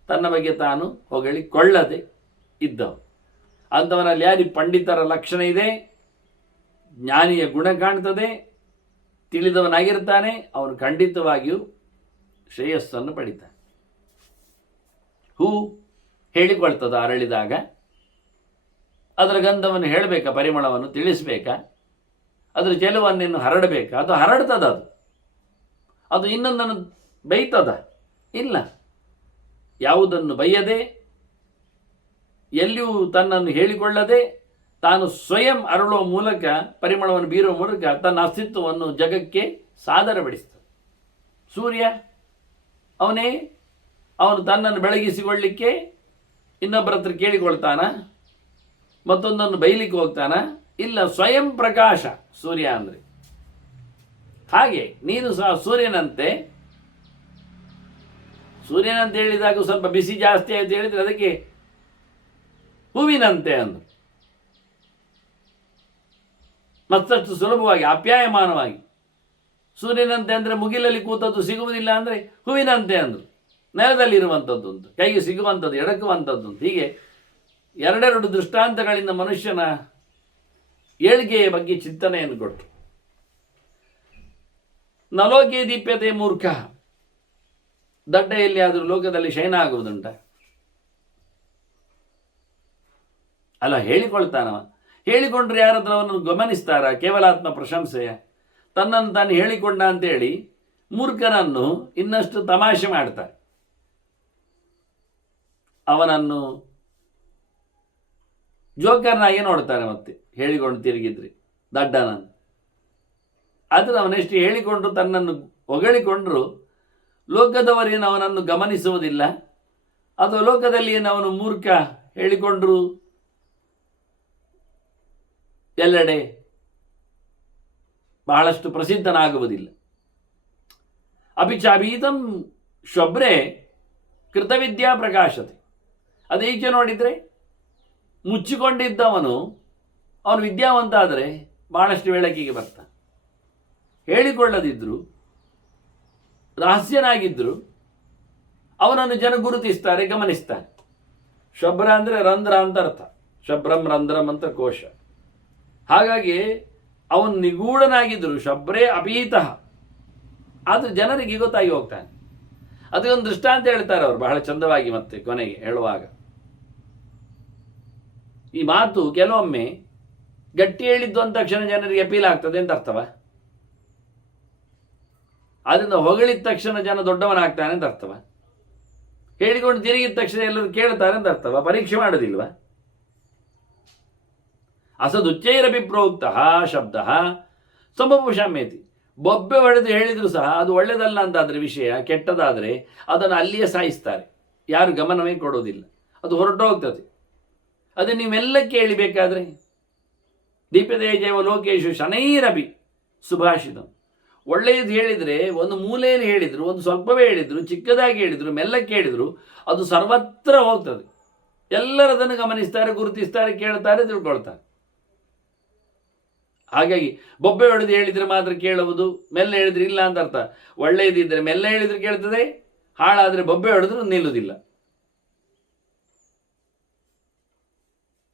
ತನ್ನ ಬಗ್ಗೆ ತಾನು ಹೊಗಳಿಕೊಳ್ಳದೆ ಇದ್ದವು. ಅಂಥವನಲ್ಲಿ ಯಾರಿ ಪಂಡಿತರ ಲಕ್ಷಣ ಇದೆ, ಜ್ಞಾನಿಯ ಗುಣ ಕಾಣ್ತದೆ, ತಿಳಿದವನಾಗಿರ್ತಾನೆ, ಅವನು ಖಂಡಿತವಾಗಿಯೂ ಶ್ರೇಯಸ್ಸನ್ನು ಪಡಿತಾನೆ. ಹೂ ಹೇಳಿಕೊಳ್ತದ ಅರಳಿದಾಗ ಅದರ ಗಂಧವನ್ನು ಹೇಳಬೇಕಾ, ಪರಿಮಳವನ್ನು ತಿಳಿಸಬೇಕಾ, ಅದರ ಚೆಲುವನ್ನೇನು ಹರಡಬೇಕಾ? ಅದು ಹರಡ್ತದ, ಅದು ಇನ್ನೊಂದನ್ನು ಬೈತದ? ಇಲ್ಲ. ಯಾವುದನ್ನು ಬೈಯದೆ, ಎಲ್ಲಿಯೂ ತನ್ನನ್ನು ಹೇಳಿಕೊಳ್ಳದೆ, ತಾನು ಸ್ವಯಂ ಅರಳುವ ಮೂಲಕ, ಪರಿಮಳವನ್ನು ಬೀರುವ ಮೂಲಕ ತನ್ನ ಅಸ್ತಿತ್ವವನ್ನು ಜಗಕ್ಕೆ ಸಾದರಪಡಿಸ್ತದೆ. ಸೂರ್ಯ ಅವನು ತನ್ನನ್ನು ಬೆಳಗಿಸಿಕೊಳ್ಳಿಕ್ಕೆ ಇನ್ನೊಬ್ಬರ ಹತ್ರ ಕೇಳಿಕೊಳ್ತಾನ, ಮತ್ತೊಂದನ್ನು ಬೈಲಿಕ್ಕೆ ಹೋಗ್ತಾನ? ಇಲ್ಲ, ಸ್ವಯಂ ಪ್ರಕಾಶ ಸೂರ್ಯ ಅಂದರೆ. ಹಾಗೆ ನೀನು ಸಹ ಸೂರ್ಯನಂತೆ ಹೇಳಿದಾಗ ಸ್ವಲ್ಪ ಬಿಸಿ ಜಾಸ್ತಿ ಆಯ್ತು ಹೇಳಿದರೆ ಅದಕ್ಕೆ ಹೂವಿನಂತೆ ಅಂದರು. ಮತ್ತಷ್ಟು ಸುಲಭವಾಗಿ ಆಪ್ಯಾಯಮಾನವಾಗಿ ಸೂರ್ಯನಂತೆ ಅಂದರೆ ಮುಗಿಲಲ್ಲಿ ಕೂತದ್ದು ಸಿಗುವುದಿಲ್ಲ ಅಂದರೆ ಹೂವಿನಂತೆ ಅಂದರು. ನೆಲದಲ್ಲಿರುವಂಥದ್ದು ಅಂತ, ಕೈಗೆ ಸಿಗುವಂಥದ್ದು, ಎಡಕುವಂಥದ್ದು ಅಂತ. ಹೀಗೆ ಎರಡೆರಡು ದೃಷ್ಟಾಂತಗಳಿಂದ ಮನುಷ್ಯನ ಏಳಿಗೆಯ ಬಗ್ಗೆ ಚಿಂತನೆಯನ್ನು ಕೊಟ್ಟು, ನಲೋಕೆ ದೀಪ್ಯತೆ ಮೂರ್ಖ. ದಡ್ಡ ಎಲ್ಲಿಯಾದರೂ ಲೋಕದಲ್ಲಿ ಶಯನ ಆಗುವುದುಂಟ? ಅಲ್ಲ, ಹೇಳಿಕೊಳ್ತಾನವ. ಹೇಳಿಕೊಂಡ್ರೆ ಯಾರಾದ್ರೂ ಅವನನ್ನು ಗಮನಿಸ್ತಾರ? ಕೇವಲ ಆತ್ಮ ಪ್ರಶಂಸೆಯ? ತನ್ನನ್ನು ತಾನು ಹೇಳಿಕೊಂಡ ಅಂತೇಳಿ ಮೂರ್ಖನನ್ನು ಇನ್ನಷ್ಟು ತಮಾಷೆ ಮಾಡ್ತಾರೆ. ಅವನನ್ನು ಜೋಕರ್ನಾಗೆ ನೋಡ್ತಾರೆ. ಮತ್ತೆ ಹೇಳಿಕೊಂಡು ತಿರುಗಿದ್ರಿ ದಡ್ಡನನ್ನು. ಆದರೆ ಅವನೆಷ್ಟು ಹೇಳಿಕೊಂಡ್ರು, ತನ್ನನ್ನು ಹೊಗಳಿಕೊಂಡ್ರು, ಲೋಕದವರೇನು ಅವನನ್ನು ಗಮನಿಸುವುದಿಲ್ಲ. ಅಥವಾ ಲೋಕದಲ್ಲಿ ಏನು ಅವನು ಮೂರ್ಖ ಹೇಳಿಕೊಂಡ್ರು ಎಲ್ಲೆಡೆ ಬಹಳಷ್ಟು ಪ್ರಸಿದ್ಧನಾಗುವುದಿಲ್ಲ. ಅಭಿಚಾಭೀತಂ ಶೊಬ್ರೆ ಕೃತವಿದ್ಯಾ ಪ್ರಕಾಶತೆ. ಅದೀಚೆ ನೋಡಿದರೆ ಮುಚ್ಚಿಕೊಂಡಿದ್ದವನು ಅವನು ವಿದ್ಯಾವಂತ ಆದರೆ ಬಹಳಷ್ಟು ಬೆಳಕಿಗೆ ಬರ್ತಾನೆ. ಹೇಳಿಕೊಳ್ಳದಿದ್ದರು, ರಹಸ್ಯನಾಗಿದ್ದರು, ಅವನನ್ನು ಜನ ಗುರುತಿಸ್ತಾರೆ, ಗಮನಿಸ್ತಾರೆ. ಶಬ್ರ ಅಂದರೆ ರಂಧ್ರ ಅಂತ ಅರ್ಥ. ಶಬ್ರಂ ರಂಧ್ರಂ ಅಂತ ಕೋಶ. ಹಾಗಾಗಿ ಅವನು ನಿಗೂಢನಾಗಿದ್ದರು, ಶಬ್ರೇ ಅಪೀತಃ, ಆದರೆ ಜನರಿಗೆ ಗೊತ್ತಾಗಿ ಹೋಗ್ತಾನೆ. ಅದಕ್ಕೊಂದು ದೃಷ್ಟಾಂತ ಹೇಳ್ತಾರೆ ಅವರು ಬಹಳ ಚಂದವಾಗಿ. ಮತ್ತೆ ಕೊನೆಗೆ ಹೇಳುವಾಗ ಈ ಮಾತು ಕೆಲವೊಮ್ಮೆ ಗಟ್ಟಿ ಹೇಳಿದ್ದು ಅಂದ ತಕ್ಷಣ ಜನರಿಗೆ ಅಪೀಲ್ ಆಗ್ತದೆ ಅಂತ ಅರ್ಥವ? ಅದರಿಂದ ಹೊಗಳಿದ ತಕ್ಷಣ ಜನ ದೊಡ್ಡವನಾಗ್ತಾನೆ ಅಂತ ಅರ್ಥವ? ಹೇಳಿಕೊಂಡು ತಿರುಗಿದ ತಕ್ಷಣ ಎಲ್ಲರೂ ಕೇಳ್ತಾರೆ ಅಂತ ಅರ್ಥವ? ಪರೀಕ್ಷೆ ಮಾಡೋದಿಲ್ವ? ಅಸದುಚ್ಚೈರಪಿ ಪ್ರೋಕ್ತ ಶಬ್ದ ಸಮಪುಷಾಮ್ಯತಿ. ಬೊಬ್ಬೆ ಹೊಡೆದು ಹೇಳಿದ್ರು ಸಹ ಅದು ಒಳ್ಳೆಯದಲ್ಲ ಅಂತಾದರೆ, ವಿಷಯ ಕೆಟ್ಟದಾದರೆ ಅದನ್ನು ಅಲ್ಲಿಯೇ ಸಾಯಿಸ್ತಾರೆ, ಯಾರು ಗಮನವೇ ಕೊಡೋದಿಲ್ಲ, ಅದು ಹೊರಟೋಗ್ತದೆ. ಅದೇ ನೀವೆಲ್ಲ ಕೇಳಿಬೇಕಾದ್ರೆ ದೀಪದೇಜವ ಲೋಕೇಶು ಶನೈರಪಿ ಸುಭಾಷಿತ. ಒಳ್ಳೆಯದು ಹೇಳಿದರೆ ಒಂದು ಮೂಲೆಯಲ್ಲಿ ಹೇಳಿದರು, ಒಂದು ಸ್ವಲ್ಪವೇ ಹೇಳಿದರು, ಚಿಕ್ಕದಾಗಿ ಹೇಳಿದರು, ಮೆಲ್ಲಕ್ಕೆ ಹೇಳಿದರು, ಅದು ಸರ್ವತ್ರ ಹೋಗ್ತದೆ. ಎಲ್ಲರದನ್ನು ಗಮನಿಸ್ತಾರೆ, ಗುರುತಿಸ್ತಾರೆ, ಕೇಳ್ತಾರೆ, ತಿಳ್ಕೊಳ್ತಾರೆ. ಹಾಗಾಗಿ ಬೊಬ್ಬೆ ಹೊಡೆದು ಹೇಳಿದರೆ ಮಾತ್ರ ಕೇಳುವುದು, ಮೆಲ್ಲ ಹೇಳಿದ್ರೆ ಇಲ್ಲ ಅಂತ ಅರ್ಥ. ಒಳ್ಳೆಯದಿದ್ದರೆ ಮೆಲ್ಲ ಹೇಳಿದ್ರೆ ಕೇಳ್ತದೆ, ಹಾಳಾದರೆ ಬೊಬ್ಬೆ ಹೊಡೆದ್ರು ನಿಲ್ಲುವುದಿಲ್ಲ.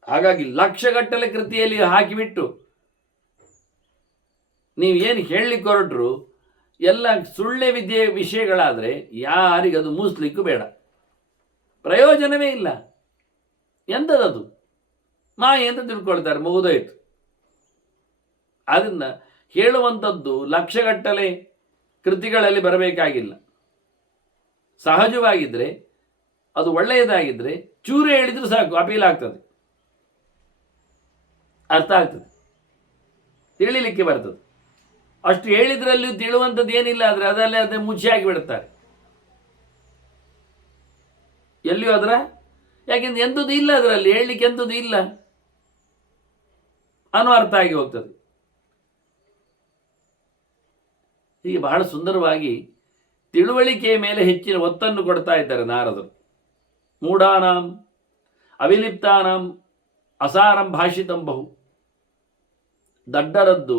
ಹಾಗಾಗಿ ಲಕ್ಷಗಟ್ಟಲೆ ಕೃತಿಯಲ್ಲಿ ಹಾಕಿಬಿಟ್ಟು ನೀವು ಏನು ಹೇಳಲಿಕ್ಕೆ ಹೊರಟ್ರು ಎಲ್ಲ ಸುಳ್ಳೆ ವಿಷಯಗಳಾದರೆ ಯಾರಿಗದು ಮೂಸ್ಲಿಕ್ಕೂ ಬೇಡ, ಪ್ರಯೋಜನವೇ ಇಲ್ಲ. ಎಂಥದದು ಮಾಯ ಅಂತ ತಿಳ್ಕೊಳ್ತಾರೆ, ಮುಗಿದೋಯ್ತು. ಅದನ್ನು ಹೇಳುವಂಥದ್ದು ಲಕ್ಷಗಟ್ಟಲೆ ಕೃತಿಗಳಲ್ಲಿ ಬರಬೇಕಾಗಿಲ್ಲ. ಸಹಜವಾಗಿದ್ದರೆ, ಅದು ಒಳ್ಳೆಯದಾಗಿದ್ದರೆ ಚೂರು ಹೇಳಿದರೂ ಸಾಕು, ಅಪೀಲ್ ಆಗ್ತದೆ, ಅರ್ಥ ಆಗ್ತದೆ, ತಿಳಿಲಿಕ್ಕೆ ಬರ್ತದೆ. ಅಷ್ಟು ಹೇಳಿದ್ರಲ್ಲಿ ತಿಳುವಂಥದ್ದು ಏನಿಲ್ಲ ಆದರೆ ಅದಲ್ಲೇ ಅದೇ ಮುಚ್ಚಿ ಹಾಕಿಬಿಡ್ತಾರೆ ಎಲ್ಲಿಯೂ ಅದರ. ಯಾಕೆಂದ್ರೆ ಎಂಥದ್ದು ಇಲ್ಲ ಅದರಲ್ಲಿ, ಹೇಳಲಿಕ್ಕೆ ಎಂಥದ್ದು ಇಲ್ಲ ಅನ್ನೋ ಅರ್ಥ ಆಗಿ ಹೋಗ್ತದೆ. ಹೀಗೆ ಬಹಳ ಸುಂದರವಾಗಿ ತಿಳುವಳಿಕೆಯ ಮೇಲೆ ಹೆಚ್ಚಿನ ಒತ್ತನ್ನು ಕೊಡ್ತಾ ಇದ್ದಾರೆ ನಾರದರು. ಮೂಢಾನಾಂ ಅವಿಲಿಪ್ತಾನಾಂ ಅಸಾರಂ ಭಾಷಿತಂ ಬಹು. ದಡ್ಡರದ್ದು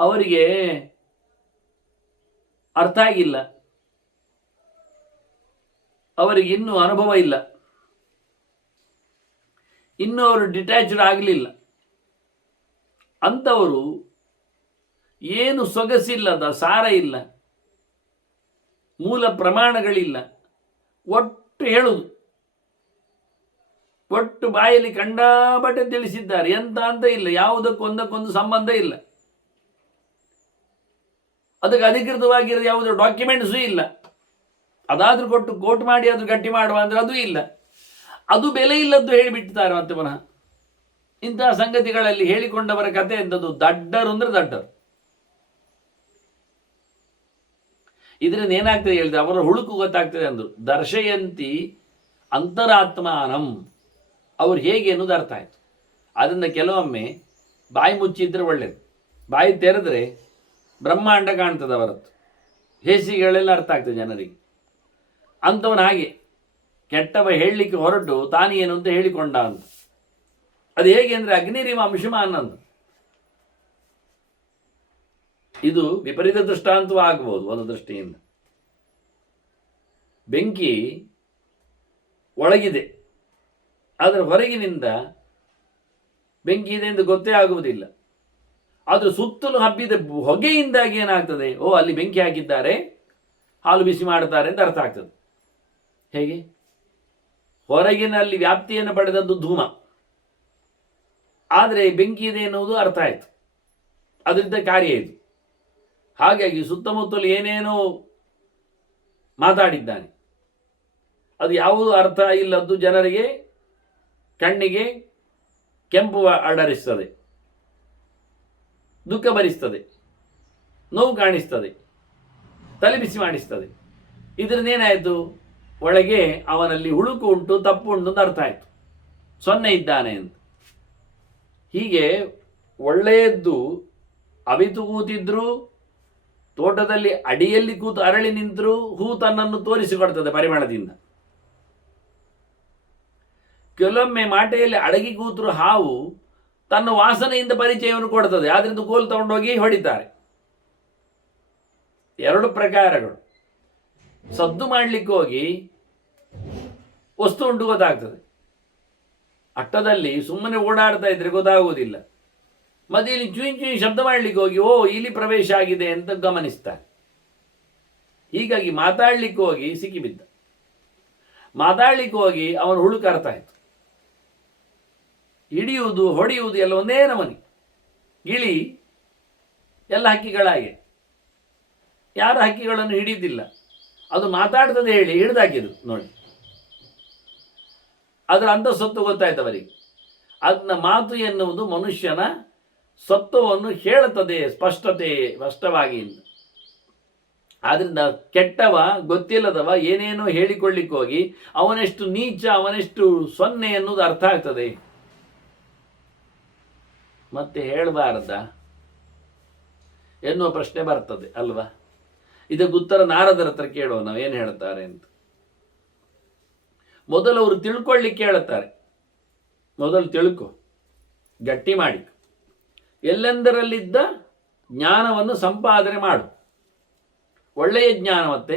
ಅವರಿಗೆ ಅರ್ಥ ಆಗಿಲ್ಲ, ಅವರಿಗೆ ಇನ್ನೂ ಅನುಭವ ಇಲ್ಲ, ಇನ್ನೂ ಅವರು ಡಿಟ್ಯಾಚ್ಡ್ ಆಗಲಿಲ್ಲ. ಅಂಥವರು ಏನು ಸೊಗಸಿಲ್ಲದ, ಸಾರ ಇಲ್ಲ, ಮೂಲ ಪ್ರಮಾಣಗಳಿಲ್ಲ, ಒಟ್ಟು ಹೇಳುವುದು, ಒಟ್ಟು ಬಾಯಲ್ಲಿ ಕಂಡಾಬಟ್ಟೆ ತಿಳಿಸಿದ್ದಾರೆ, ಎಂತ ಅಂತ ಇಲ್ಲ, ಯಾವುದಕ್ಕೊಂದಕ್ಕೊಂದು ಸಂಬಂಧ ಇಲ್ಲ, ಅದಕ್ಕೆ ಅಧಿಕೃತವಾಗಿರೋ ಯಾವುದೋ ಡಾಕ್ಯುಮೆಂಟ್ಸೂ ಇಲ್ಲ. ಅದಾದ್ರೂ ಕೊಟ್ಟು ಕೋಟ್ ಮಾಡಿ ಆದ್ರೂ ಗಟ್ಟಿ ಮಾಡುವ ಅಂದ್ರೆ ಅದು ಇಲ್ಲ. ಅದು ಬೆಲೆ ಇಲ್ಲದ್ದು ಹೇಳಿಬಿಡ್ತಾರೆ ಮತ್ತೆ ಪುನಃ. ಇಂತಹ ಸಂಗತಿಗಳಲ್ಲಿ ಹೇಳಿಕೊಂಡವರ ಕಥೆ ಎಂಥದ್ದು? ದಡ್ಡರು ಅಂದ್ರೆ ದಡ್ಡರು. ಇದರಿಂದ ಏನಾಗ್ತದೆ ಹೇಳಿದ್ರೆ ಅವರ ಹುಳುಕು ಗೊತ್ತಾಗ್ತದೆ ಅಂದರು. ದರ್ಶಯಂತಿ ಅಂತರಾತ್ಮಾನಂ, ಅವ್ರು ಹೇಗೆ ಅನ್ನೋದು ಅರ್ಥ ಆಯ್ತು. ಅದರಿಂದ ಕೆಲವೊಮ್ಮೆ ಬಾಯಿ ಮುಚ್ಚಿದ್ರೆ ಒಳ್ಳೇದು, ಬಾಯಿ ತೆರೆದ್ರೆ ಬ್ರಹ್ಮಾಂಡ ಕಾಣ್ತದೆ ಅವರದ್ದು, ಹೇಸಿಗಳೆಲ್ಲ ಅರ್ಥ ಆಗ್ತದೆ ಜನರಿಗೆ. ಅಂಥವನ ಹಾಗೆ ಕೆಟ್ಟವ ಹೇಳಲಿಕ್ಕೆ ಹೊರಟು ತಾನು ಏನು ಅಂತ ಹೇಳಿಕೊಂಡ ಅಂತ. ಅದು ಹೇಗೆ ಅಂದರೆ ಅಗ್ನಿರಿಮ ಅಂಶಮಾನ್ ಅಂತ. ಇದು ವಿಪರೀತ ದೃಷ್ಟಾಂತವೂ ಆಗಬಹುದು ಒಂದು ದೃಷ್ಟಿಯಿಂದ. ಬೆಂಕಿ ಒಳಗಿದೆ, ಆದರೆ ಹೊರಗಿನಿಂದ ಬೆಂಕಿ ಇದೆ ಎಂದು ಗೊತ್ತೇ ಆಗುವುದಿಲ್ಲ. ಆದರೂ ಸುತ್ತಲೂ ಹಬ್ಬಿದ ಹೊಗೆಯಿಂದಾಗಿ ಏನಾಗ್ತದೆ, ಓ ಅಲ್ಲಿ ಬೆಂಕಿ ಹಾಕಿದ್ದಾರೆ, ಹಾಲು ಬಿಸಿ ಮಾಡ್ತಾರೆ ಅಂತ ಅರ್ಥ ಆಗ್ತದೆ. ಹೇಗೆ? ಹೊರಗಿನಲ್ಲಿ ವ್ಯಾಪ್ತಿಯನ್ನು ಪಡೆದದ್ದು ಧೂಮ, ಆದರೆ ಬೆಂಕಿ ಇದೆ ಎನ್ನುವುದು ಅರ್ಥ ಆಯಿತು, ಅದರಿಂದ ಕಾರ್ಯ ಇದು. ಹಾಗಾಗಿ ಸುತ್ತಮುತ್ತಲು ಏನೇನೋ ಮಾತಾಡಿದ್ದಾನೆ. ಅದು ಯಾವುದು ಅರ್ಥ ಇಲ್ಲದ್ದು ಜನರಿಗೆ ಕಣ್ಣಿಗೆ ಕೆಂಪು ಅಡರಿಸ್ತದೆ, ದುಃಖ ಭರಿಸ್ತದೆ, ನೋವು ಕಾಣಿಸ್ತದೆ, ತಲೆಬಿಸಿ ಮಾಡಿಸ್ತದೆ. ಇದರಿಂದೇನಾಯಿತು, ಒಳಗೆ ಅವನಲ್ಲಿ ಹುಳುಕು ಉಂಟು, ತಪ್ಪು ಉಂಟು ಅಂತ ಅರ್ಥ ಆಯಿತು, ಸೊನ್ನೆ ಇದ್ದಾನೆ ಅಂತ. ಹೀಗೆ ಒಳ್ಳೆಯದ್ದು ಅವಿತು ಕೂತಿದ್ರು, ತೋಟದಲ್ಲಿ ಅಡಿಯಲ್ಲಿ ಕೂತು ಅರಳಿ ನಿಂತರೂ ಹೂ ತನ್ನನ್ನು ತೋರಿಸಿಕೊಡ್ತದೆ ಪರಿಮಳದಿಂದ. ಕೆಲವೊಮ್ಮೆ ಮಾಟೆಯಲ್ಲಿ ಅಡಗಿ ಕೂತರು ಹಾವು ತನ್ನ ವಾಸನೆಯಿಂದ ಪರಿಚಯವನ್ನು ಕೊಡ್ತದೆ, ಆದ್ರಿಂದ ಕೋಲು ತಗೊಂಡೋಗಿ ಹೊಡಿತಾರೆ. ಎರಡು ಪ್ರಕಾರಗಳು. ಸದ್ದು ಮಾಡಲಿಕ್ಕೆ ಹೋಗಿ ವಸ್ತು ಉಂಟು ಗೊತ್ತಾಗ್ತದೆ, ಅಟ್ಟದಲ್ಲಿ ಸುಮ್ಮನೆ ಓಡಾಡ್ತಾ ಇದ್ರೆ ಗೊತ್ತಾಗುವುದಿಲ್ಲ. ಮತ್ತೆ ಇಲ್ಲಿ ಚುಯಿ ಶಬ್ದ ಮಾಡಲಿಕ್ಕೆ ಹೋಗಿ ಓ ಇಲ್ಲಿ ಪ್ರವೇಶ ಆಗಿದೆ ಅಂತ ಗಮನಿಸ್ತಾರೆ. ಹೀಗಾಗಿ ಮಾತಾಡ್ಲಿಕ್ಕೆ ಹೋಗಿ ಸಿಕ್ಕಿಬಿದ್ದ, ಮಾತಾಡ್ಲಿಕ್ಕೆ ಹೋಗಿ ಅವನು ಹುಳುಕಾರ್ತಾ ಇತ್ತು. ಹಿಡಿಯುವುದು ಹೊಡೆಯುವುದು ಎಲ್ಲ ಒಂದೇ ನಮನಿ. ಗಿಳಿ ಎಲ್ಲ ಹಕ್ಕಿಗಳಾಗೆ, ಯಾರ ಹಕ್ಕಿಗಳನ್ನು ಹಿಡಿಯುವುದಿಲ್ಲ, ಅದು ಮಾತಾಡ್ತದೆ ಹೇಳಿ ಹಿಡಿದಾಕಿದ್ರು ನೋಡಿ. ಅದರ ಅಂತಃಸತ್ತು ಗೊತ್ತಾಯ್ತವರಿಗೆ. ಅದನ್ನ ಮಾತು ಎನ್ನುವುದು ಮನುಷ್ಯನ ಸತ್ವವನ್ನು ಹೇಳುತ್ತದೆ ಸ್ಪಷ್ಟವಾಗಿ. ಆದ್ರಿಂದ ಕೆಟ್ಟವ ಗೊತ್ತಿಲ್ಲದವ ಏನೇನೋ ಹೇಳಿಕೊಳ್ಳಿಕ್ಕೆ ಹೋಗಿ ಅವನೆಷ್ಟು ನೀಚ, ಅವನೆಷ್ಟು ಸೊನ್ನೆ ಎನ್ನುವುದು ಅರ್ಥ ಆಗ್ತದೆ. ಮತ್ತೆ ಹೇಳಬಾರದ ಎನ್ನುವ ಪ್ರಶ್ನೆ ಬರ್ತದೆ ಅಲ್ವಾ? ಇದಕ್ಕೆ ಉತ್ತರ ನಾರದರ ಹತ್ರ ಕೇಳುವ, ನಾವು ಏನು ಹೇಳ್ತಾರೆ ಅಂತ. ಮೊದಲು ಅವರು ತಿಳ್ಕೊಳ್ಳಿಕ್ಕೆ ಹೇಳುತ್ತಾರೆ. ಮೊದಲು ತಿಳ್ಕೊ, ಗಟ್ಟಿ ಮಾಡಿ, ಎಲ್ಲೆಂದರಲ್ಲಿದ್ದ ಜ್ಞಾನವನ್ನು ಸಂಪಾದನೆ ಮಾಡು. ಒಳ್ಳೆಯ ಜ್ಞಾನ. ಮತ್ತೆ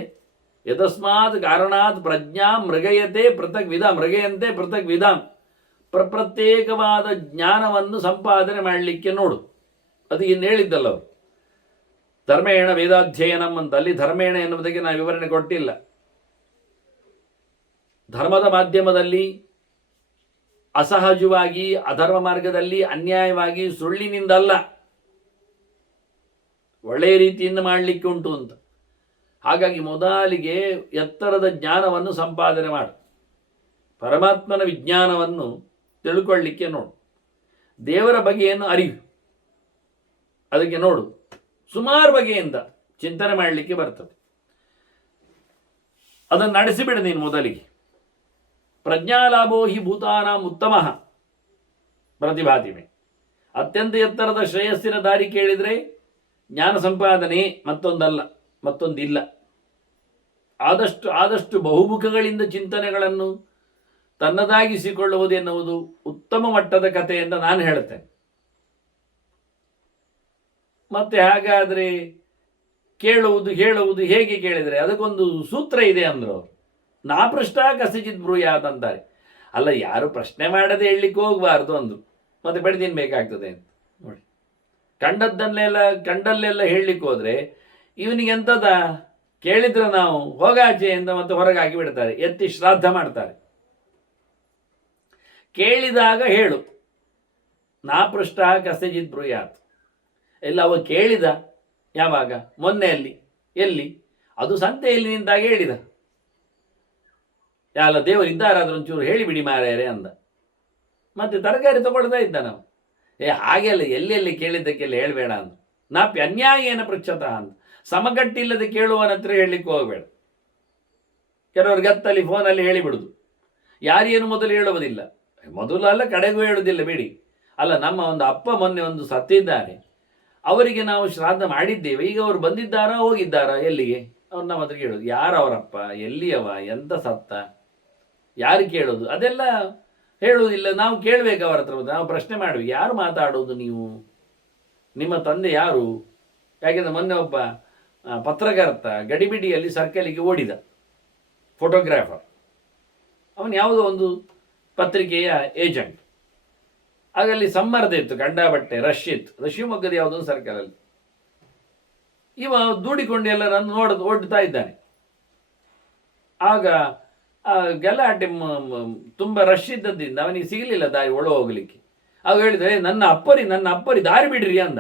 ಯತಸ್ಮಾತ್ ಕಾರಣಾತ್ ಪ್ರಜ್ಞಾ ಮೃಗಯತೆ ಪೃಥಕ್ ವಿಧ, ಮೃಗಯಂತೆ ಪೃಥಕ್ ವಿಧಾಂ. ಪ್ರತ್ಯೇಕವಾದ ಜ್ಞಾನವನ್ನು ಸಂಪಾದನೆ ಮಾಡಲಿಕ್ಕೆ ನೋಡು. ಅದು ಇನ್ನು ಹೇಳಿದ್ದಲ್ಲ ಅವರು, ಧರ್ಮೇಣ ವೇದಾಧ್ಯಯನಂ ಅಂತ. ಅಲ್ಲಿ ಧರ್ಮೇಣ ಎನ್ನುವುದಕ್ಕೆ ನಾವು ವಿವರಣೆ ಕೊಟ್ಟಿಲ್ಲ. ಧರ್ಮದ ಮಾಧ್ಯಮದಲ್ಲಿ ಅಸಹಜವಾಗಿ, ಅಧರ್ಮ ಮಾರ್ಗದಲ್ಲಿ, ಅನ್ಯಾಯವಾಗಿ, ಸುಳ್ಳಿನಿಂದಲ್ಲ, ಒಳ್ಳೆಯ ರೀತಿಯಿಂದ ಮಾಡಲಿಕ್ಕೆ ಉಂಟು ಅಂತ. ಹಾಗಾಗಿ ಮೊದಲಿಗೆ ಎತ್ತರದ ಜ್ಞಾನವನ್ನು ಸಂಪಾದನೆ ಮಾಡು, ಪರಮಾತ್ಮನ ವಿಜ್ಞಾನವನ್ನು ತಿಳ್ಕೊಳ್ಳಿಕ್ಕೆ ನೋಡು, ದೇವರ ಬಗೆಯನ್ನು ಅರಿವು, ಅದಕ್ಕೆ ನೋಡು. ಸುಮಾರು ಬಗೆಯಿಂದ ಚಿಂತನೆ ಮಾಡಲಿಕ್ಕೆ ಬರ್ತದೆ. ಅದನ್ನು ನಡೆಸಿಬಿಡು ನೀನು ಮೊದಲಿಗೆ. ಪ್ರಜ್ಞಾಲಾಭೋ ಹಿ ಭೂತಾನಾಂ ಉತ್ತಮ ಪ್ರತಿಭಾತಿಮೆ. ಅತ್ಯಂತ ಎತ್ತರದ ಶ್ರೇಯಸ್ಸಿನ ದಾರಿ ಕೇಳಿದರೆ ಜ್ಞಾನ ಸಂಪಾದನೆ, ಮತ್ತೊಂದಲ್ಲ, ಮತ್ತೊಂದಿಲ್ಲ. ಆದಷ್ಟು ಬಹುಮುಖಗಳಿಂದ ಚಿಂತನೆಗಳನ್ನು ತನ್ನದಾಗಿಸಿಕೊಳ್ಳುವುದೆನ್ನುವುದು ಉತ್ತಮ ಮಟ್ಟದ ಕಥೆ ಎಂದು ನಾನು ಹೇಳುತ್ತೇನೆ. ಮತ್ತೆ ಹಾಗಾದರೆ ಕೇಳುವುದು ಹೇಳುವುದು ಹೇಗೆ ಕೇಳಿದರೆ ಅದಕ್ಕೊಂದು ಸೂತ್ರ ಇದೆ ಅಂದರು ಅವರು. ನಾ ಪೃಷ್ಟ ಕಸಿಚಿತ್ ಬ್ರೂಯಾತ್ ಅಂತಾರೆ. ಅಲ್ಲ, ಯಾರು ಪ್ರಶ್ನೆ ಮಾಡದೆ ಹೇಳಲಿಕ್ಕೆ ಹೋಗಬಾರ್ದು ಅಂದರು. ಮತ್ತೆ ಬೆಳೆ ತಿನ್ಬೇಕಾಗ್ತದೆ ಅಂತ ನೋಡಿ. ಕಂಡಲ್ಲೆಲ್ಲ ಹೇಳಲಿಕ್ಕೆ ಹೋದರೆ ಇವನಿಗೆ ಎಂಥದ ಕೇಳಿದ್ರೆ ನಾವು ಹೋಗಾಚೆ ಅಂತ ಮತ್ತೆ ಹೊರಗೆ ಹಾಕಿ ಬಿಡ್ತಾರೆ, ಎತ್ತಿ ಶ್ರಾದ್ದ ಮಾಡ್ತಾರೆ. ಕೇಳಿದಾಗ ಹೇಳು, ನಾ ಪೃಷ್ಟ ಕಸಿಚಿತ್ ಬ್ರೂಯಾತ್. ಎಲ್ಲ ಅವ ಕೇಳಿದ ಯಾವಾಗ? ಮೊನ್ನೆಯಲ್ಲಿ. ಎಲ್ಲಿ? ಅದು ಸಂತೆಯಲ್ಲಿ ನಿಂತಾಗ ಹೇಳಿದ. ಯಾಲ ದೇವರು ಇದ್ದಾರಾದ್ರೂ ಒಂಚೂರು ಹೇಳಿಬಿಡಿ ಮಾರ್ಯಾರೆ ಅಂದ. ಮತ್ತೆ ತರಕಾರಿ ತಗೊಳ್ತಾ ಇದ್ದ ನಾವು. ಹಾಗೆಲ್ಲ ಎಲ್ಲೆಲ್ಲಿ ಕೇಳಿದ್ದಕ್ಕೆಲ್ಲ ಹೇಳಬೇಡ ಅಂದ. ನಾಪಿ ಅನ್ಯಾಯೇನ ಪೃಚ್ಛತಃ ಅಂತ. ಸಮಗಟ್ಟಿಲ್ಲದೆ ಕೇಳುವನ ಹತ್ರ ಹೇಳಲಿಕ್ಕೆ ಹೋಗಬೇಡ. ಕೆಲವರು ಗತ್ತಲ್ಲಿ ಫೋನಲ್ಲಿ ಹೇಳಿಬಿಡುದು, ಯಾರೇನು ಮೊದಲು ಹೇಳುವುದಿಲ್ಲ. ಮೊದಲು ಅಲ್ಲ, ಕಡೆಗೂ ಹೇಳುವುದಿಲ್ಲ ಬಿಡಿ. ಅಲ್ಲ, ನಮ್ಮ ಒಂದು ಅಪ್ಪ ಮೊನ್ನೆ ಒಂದು ಸತ್ತಿದ್ದಾರೆ, ಅವರಿಗೆ ನಾವು ಶ್ರಾದ್ದ ಮಾಡಿದ್ದೇವೆ, ಈಗ ಅವರು ಬಂದಿದ್ದಾರಾ ಹೋಗಿದ್ದಾರಾ ಎಲ್ಲಿಗೆ? ಅವ್ರು ನಮ್ಮ ಹತ್ರ ಕೇಳೋದು, ಯಾರು ಅವರಪ್ಪ, ಎಲ್ಲಿಯವ, ಎಂತ ಸತ್ತ, ಯಾರು ಕೇಳೋದು? ಅದೆಲ್ಲ ಹೇಳುವುದಿಲ್ಲ. ನಾವು ಕೇಳಬೇಕು ಅವರ ಹತ್ರ. ನಾವು ಪ್ರಶ್ನೆ ಮಾಡಬೇಕು, ಯಾರು ಮಾತಾಡೋದು ನೀವು? ನಿಮ್ಮ ತಂದೆ ಯಾರು? ಯಾಕೆಂದ್ರೆ ಮೊನ್ನೆ ಒಬ್ಬ ಪತ್ರಕರ್ತ ಗಡಿಬಿಡಿಯಲ್ಲಿ ಸರ್ಕಲಿಗೆ ಓಡಿದ, ಫೋಟೋಗ್ರಾಫರ್. ಅವನು ಯಾವುದೋ ಒಂದು ಪತ್ರಿಕೆಯ ಏಜೆಂಟ್. ಆಗಲ್ಲಿ ಸಮ್ಮರ್ದ ಇತ್ತು, ಗಂಡಾಬಟ್ಟೆ ರಶ್ ಇತ್ತು. ಅದು ಶಿವಮೊಗ್ಗದ ಯಾವುದೊಂದು ಸರ್ಕಲಲ್ಲಿ. ಇವ ದೂಡಿಕೊಂಡು ಎಲ್ಲರನ್ನು ಓಡ್ತಾ ಇದ್ದಾನೆ. ಆಗ ಗಲಾಟೆ ತುಂಬ ರಶ್ ಇದ್ದದ್ದಿಂದ ಅವನಿಗೆ ಸಿಗಲಿಲ್ಲ ದಾರಿ ಒಳ ಹೋಗ್ಲಿಕ್ಕೆ. ಆಗ ಹೇಳಿದ್ರೆ, ನನ್ನ ಅಪ್ಪರಿ ದಾರಿ ಬಿಡ್ರಿ ಅಂದ.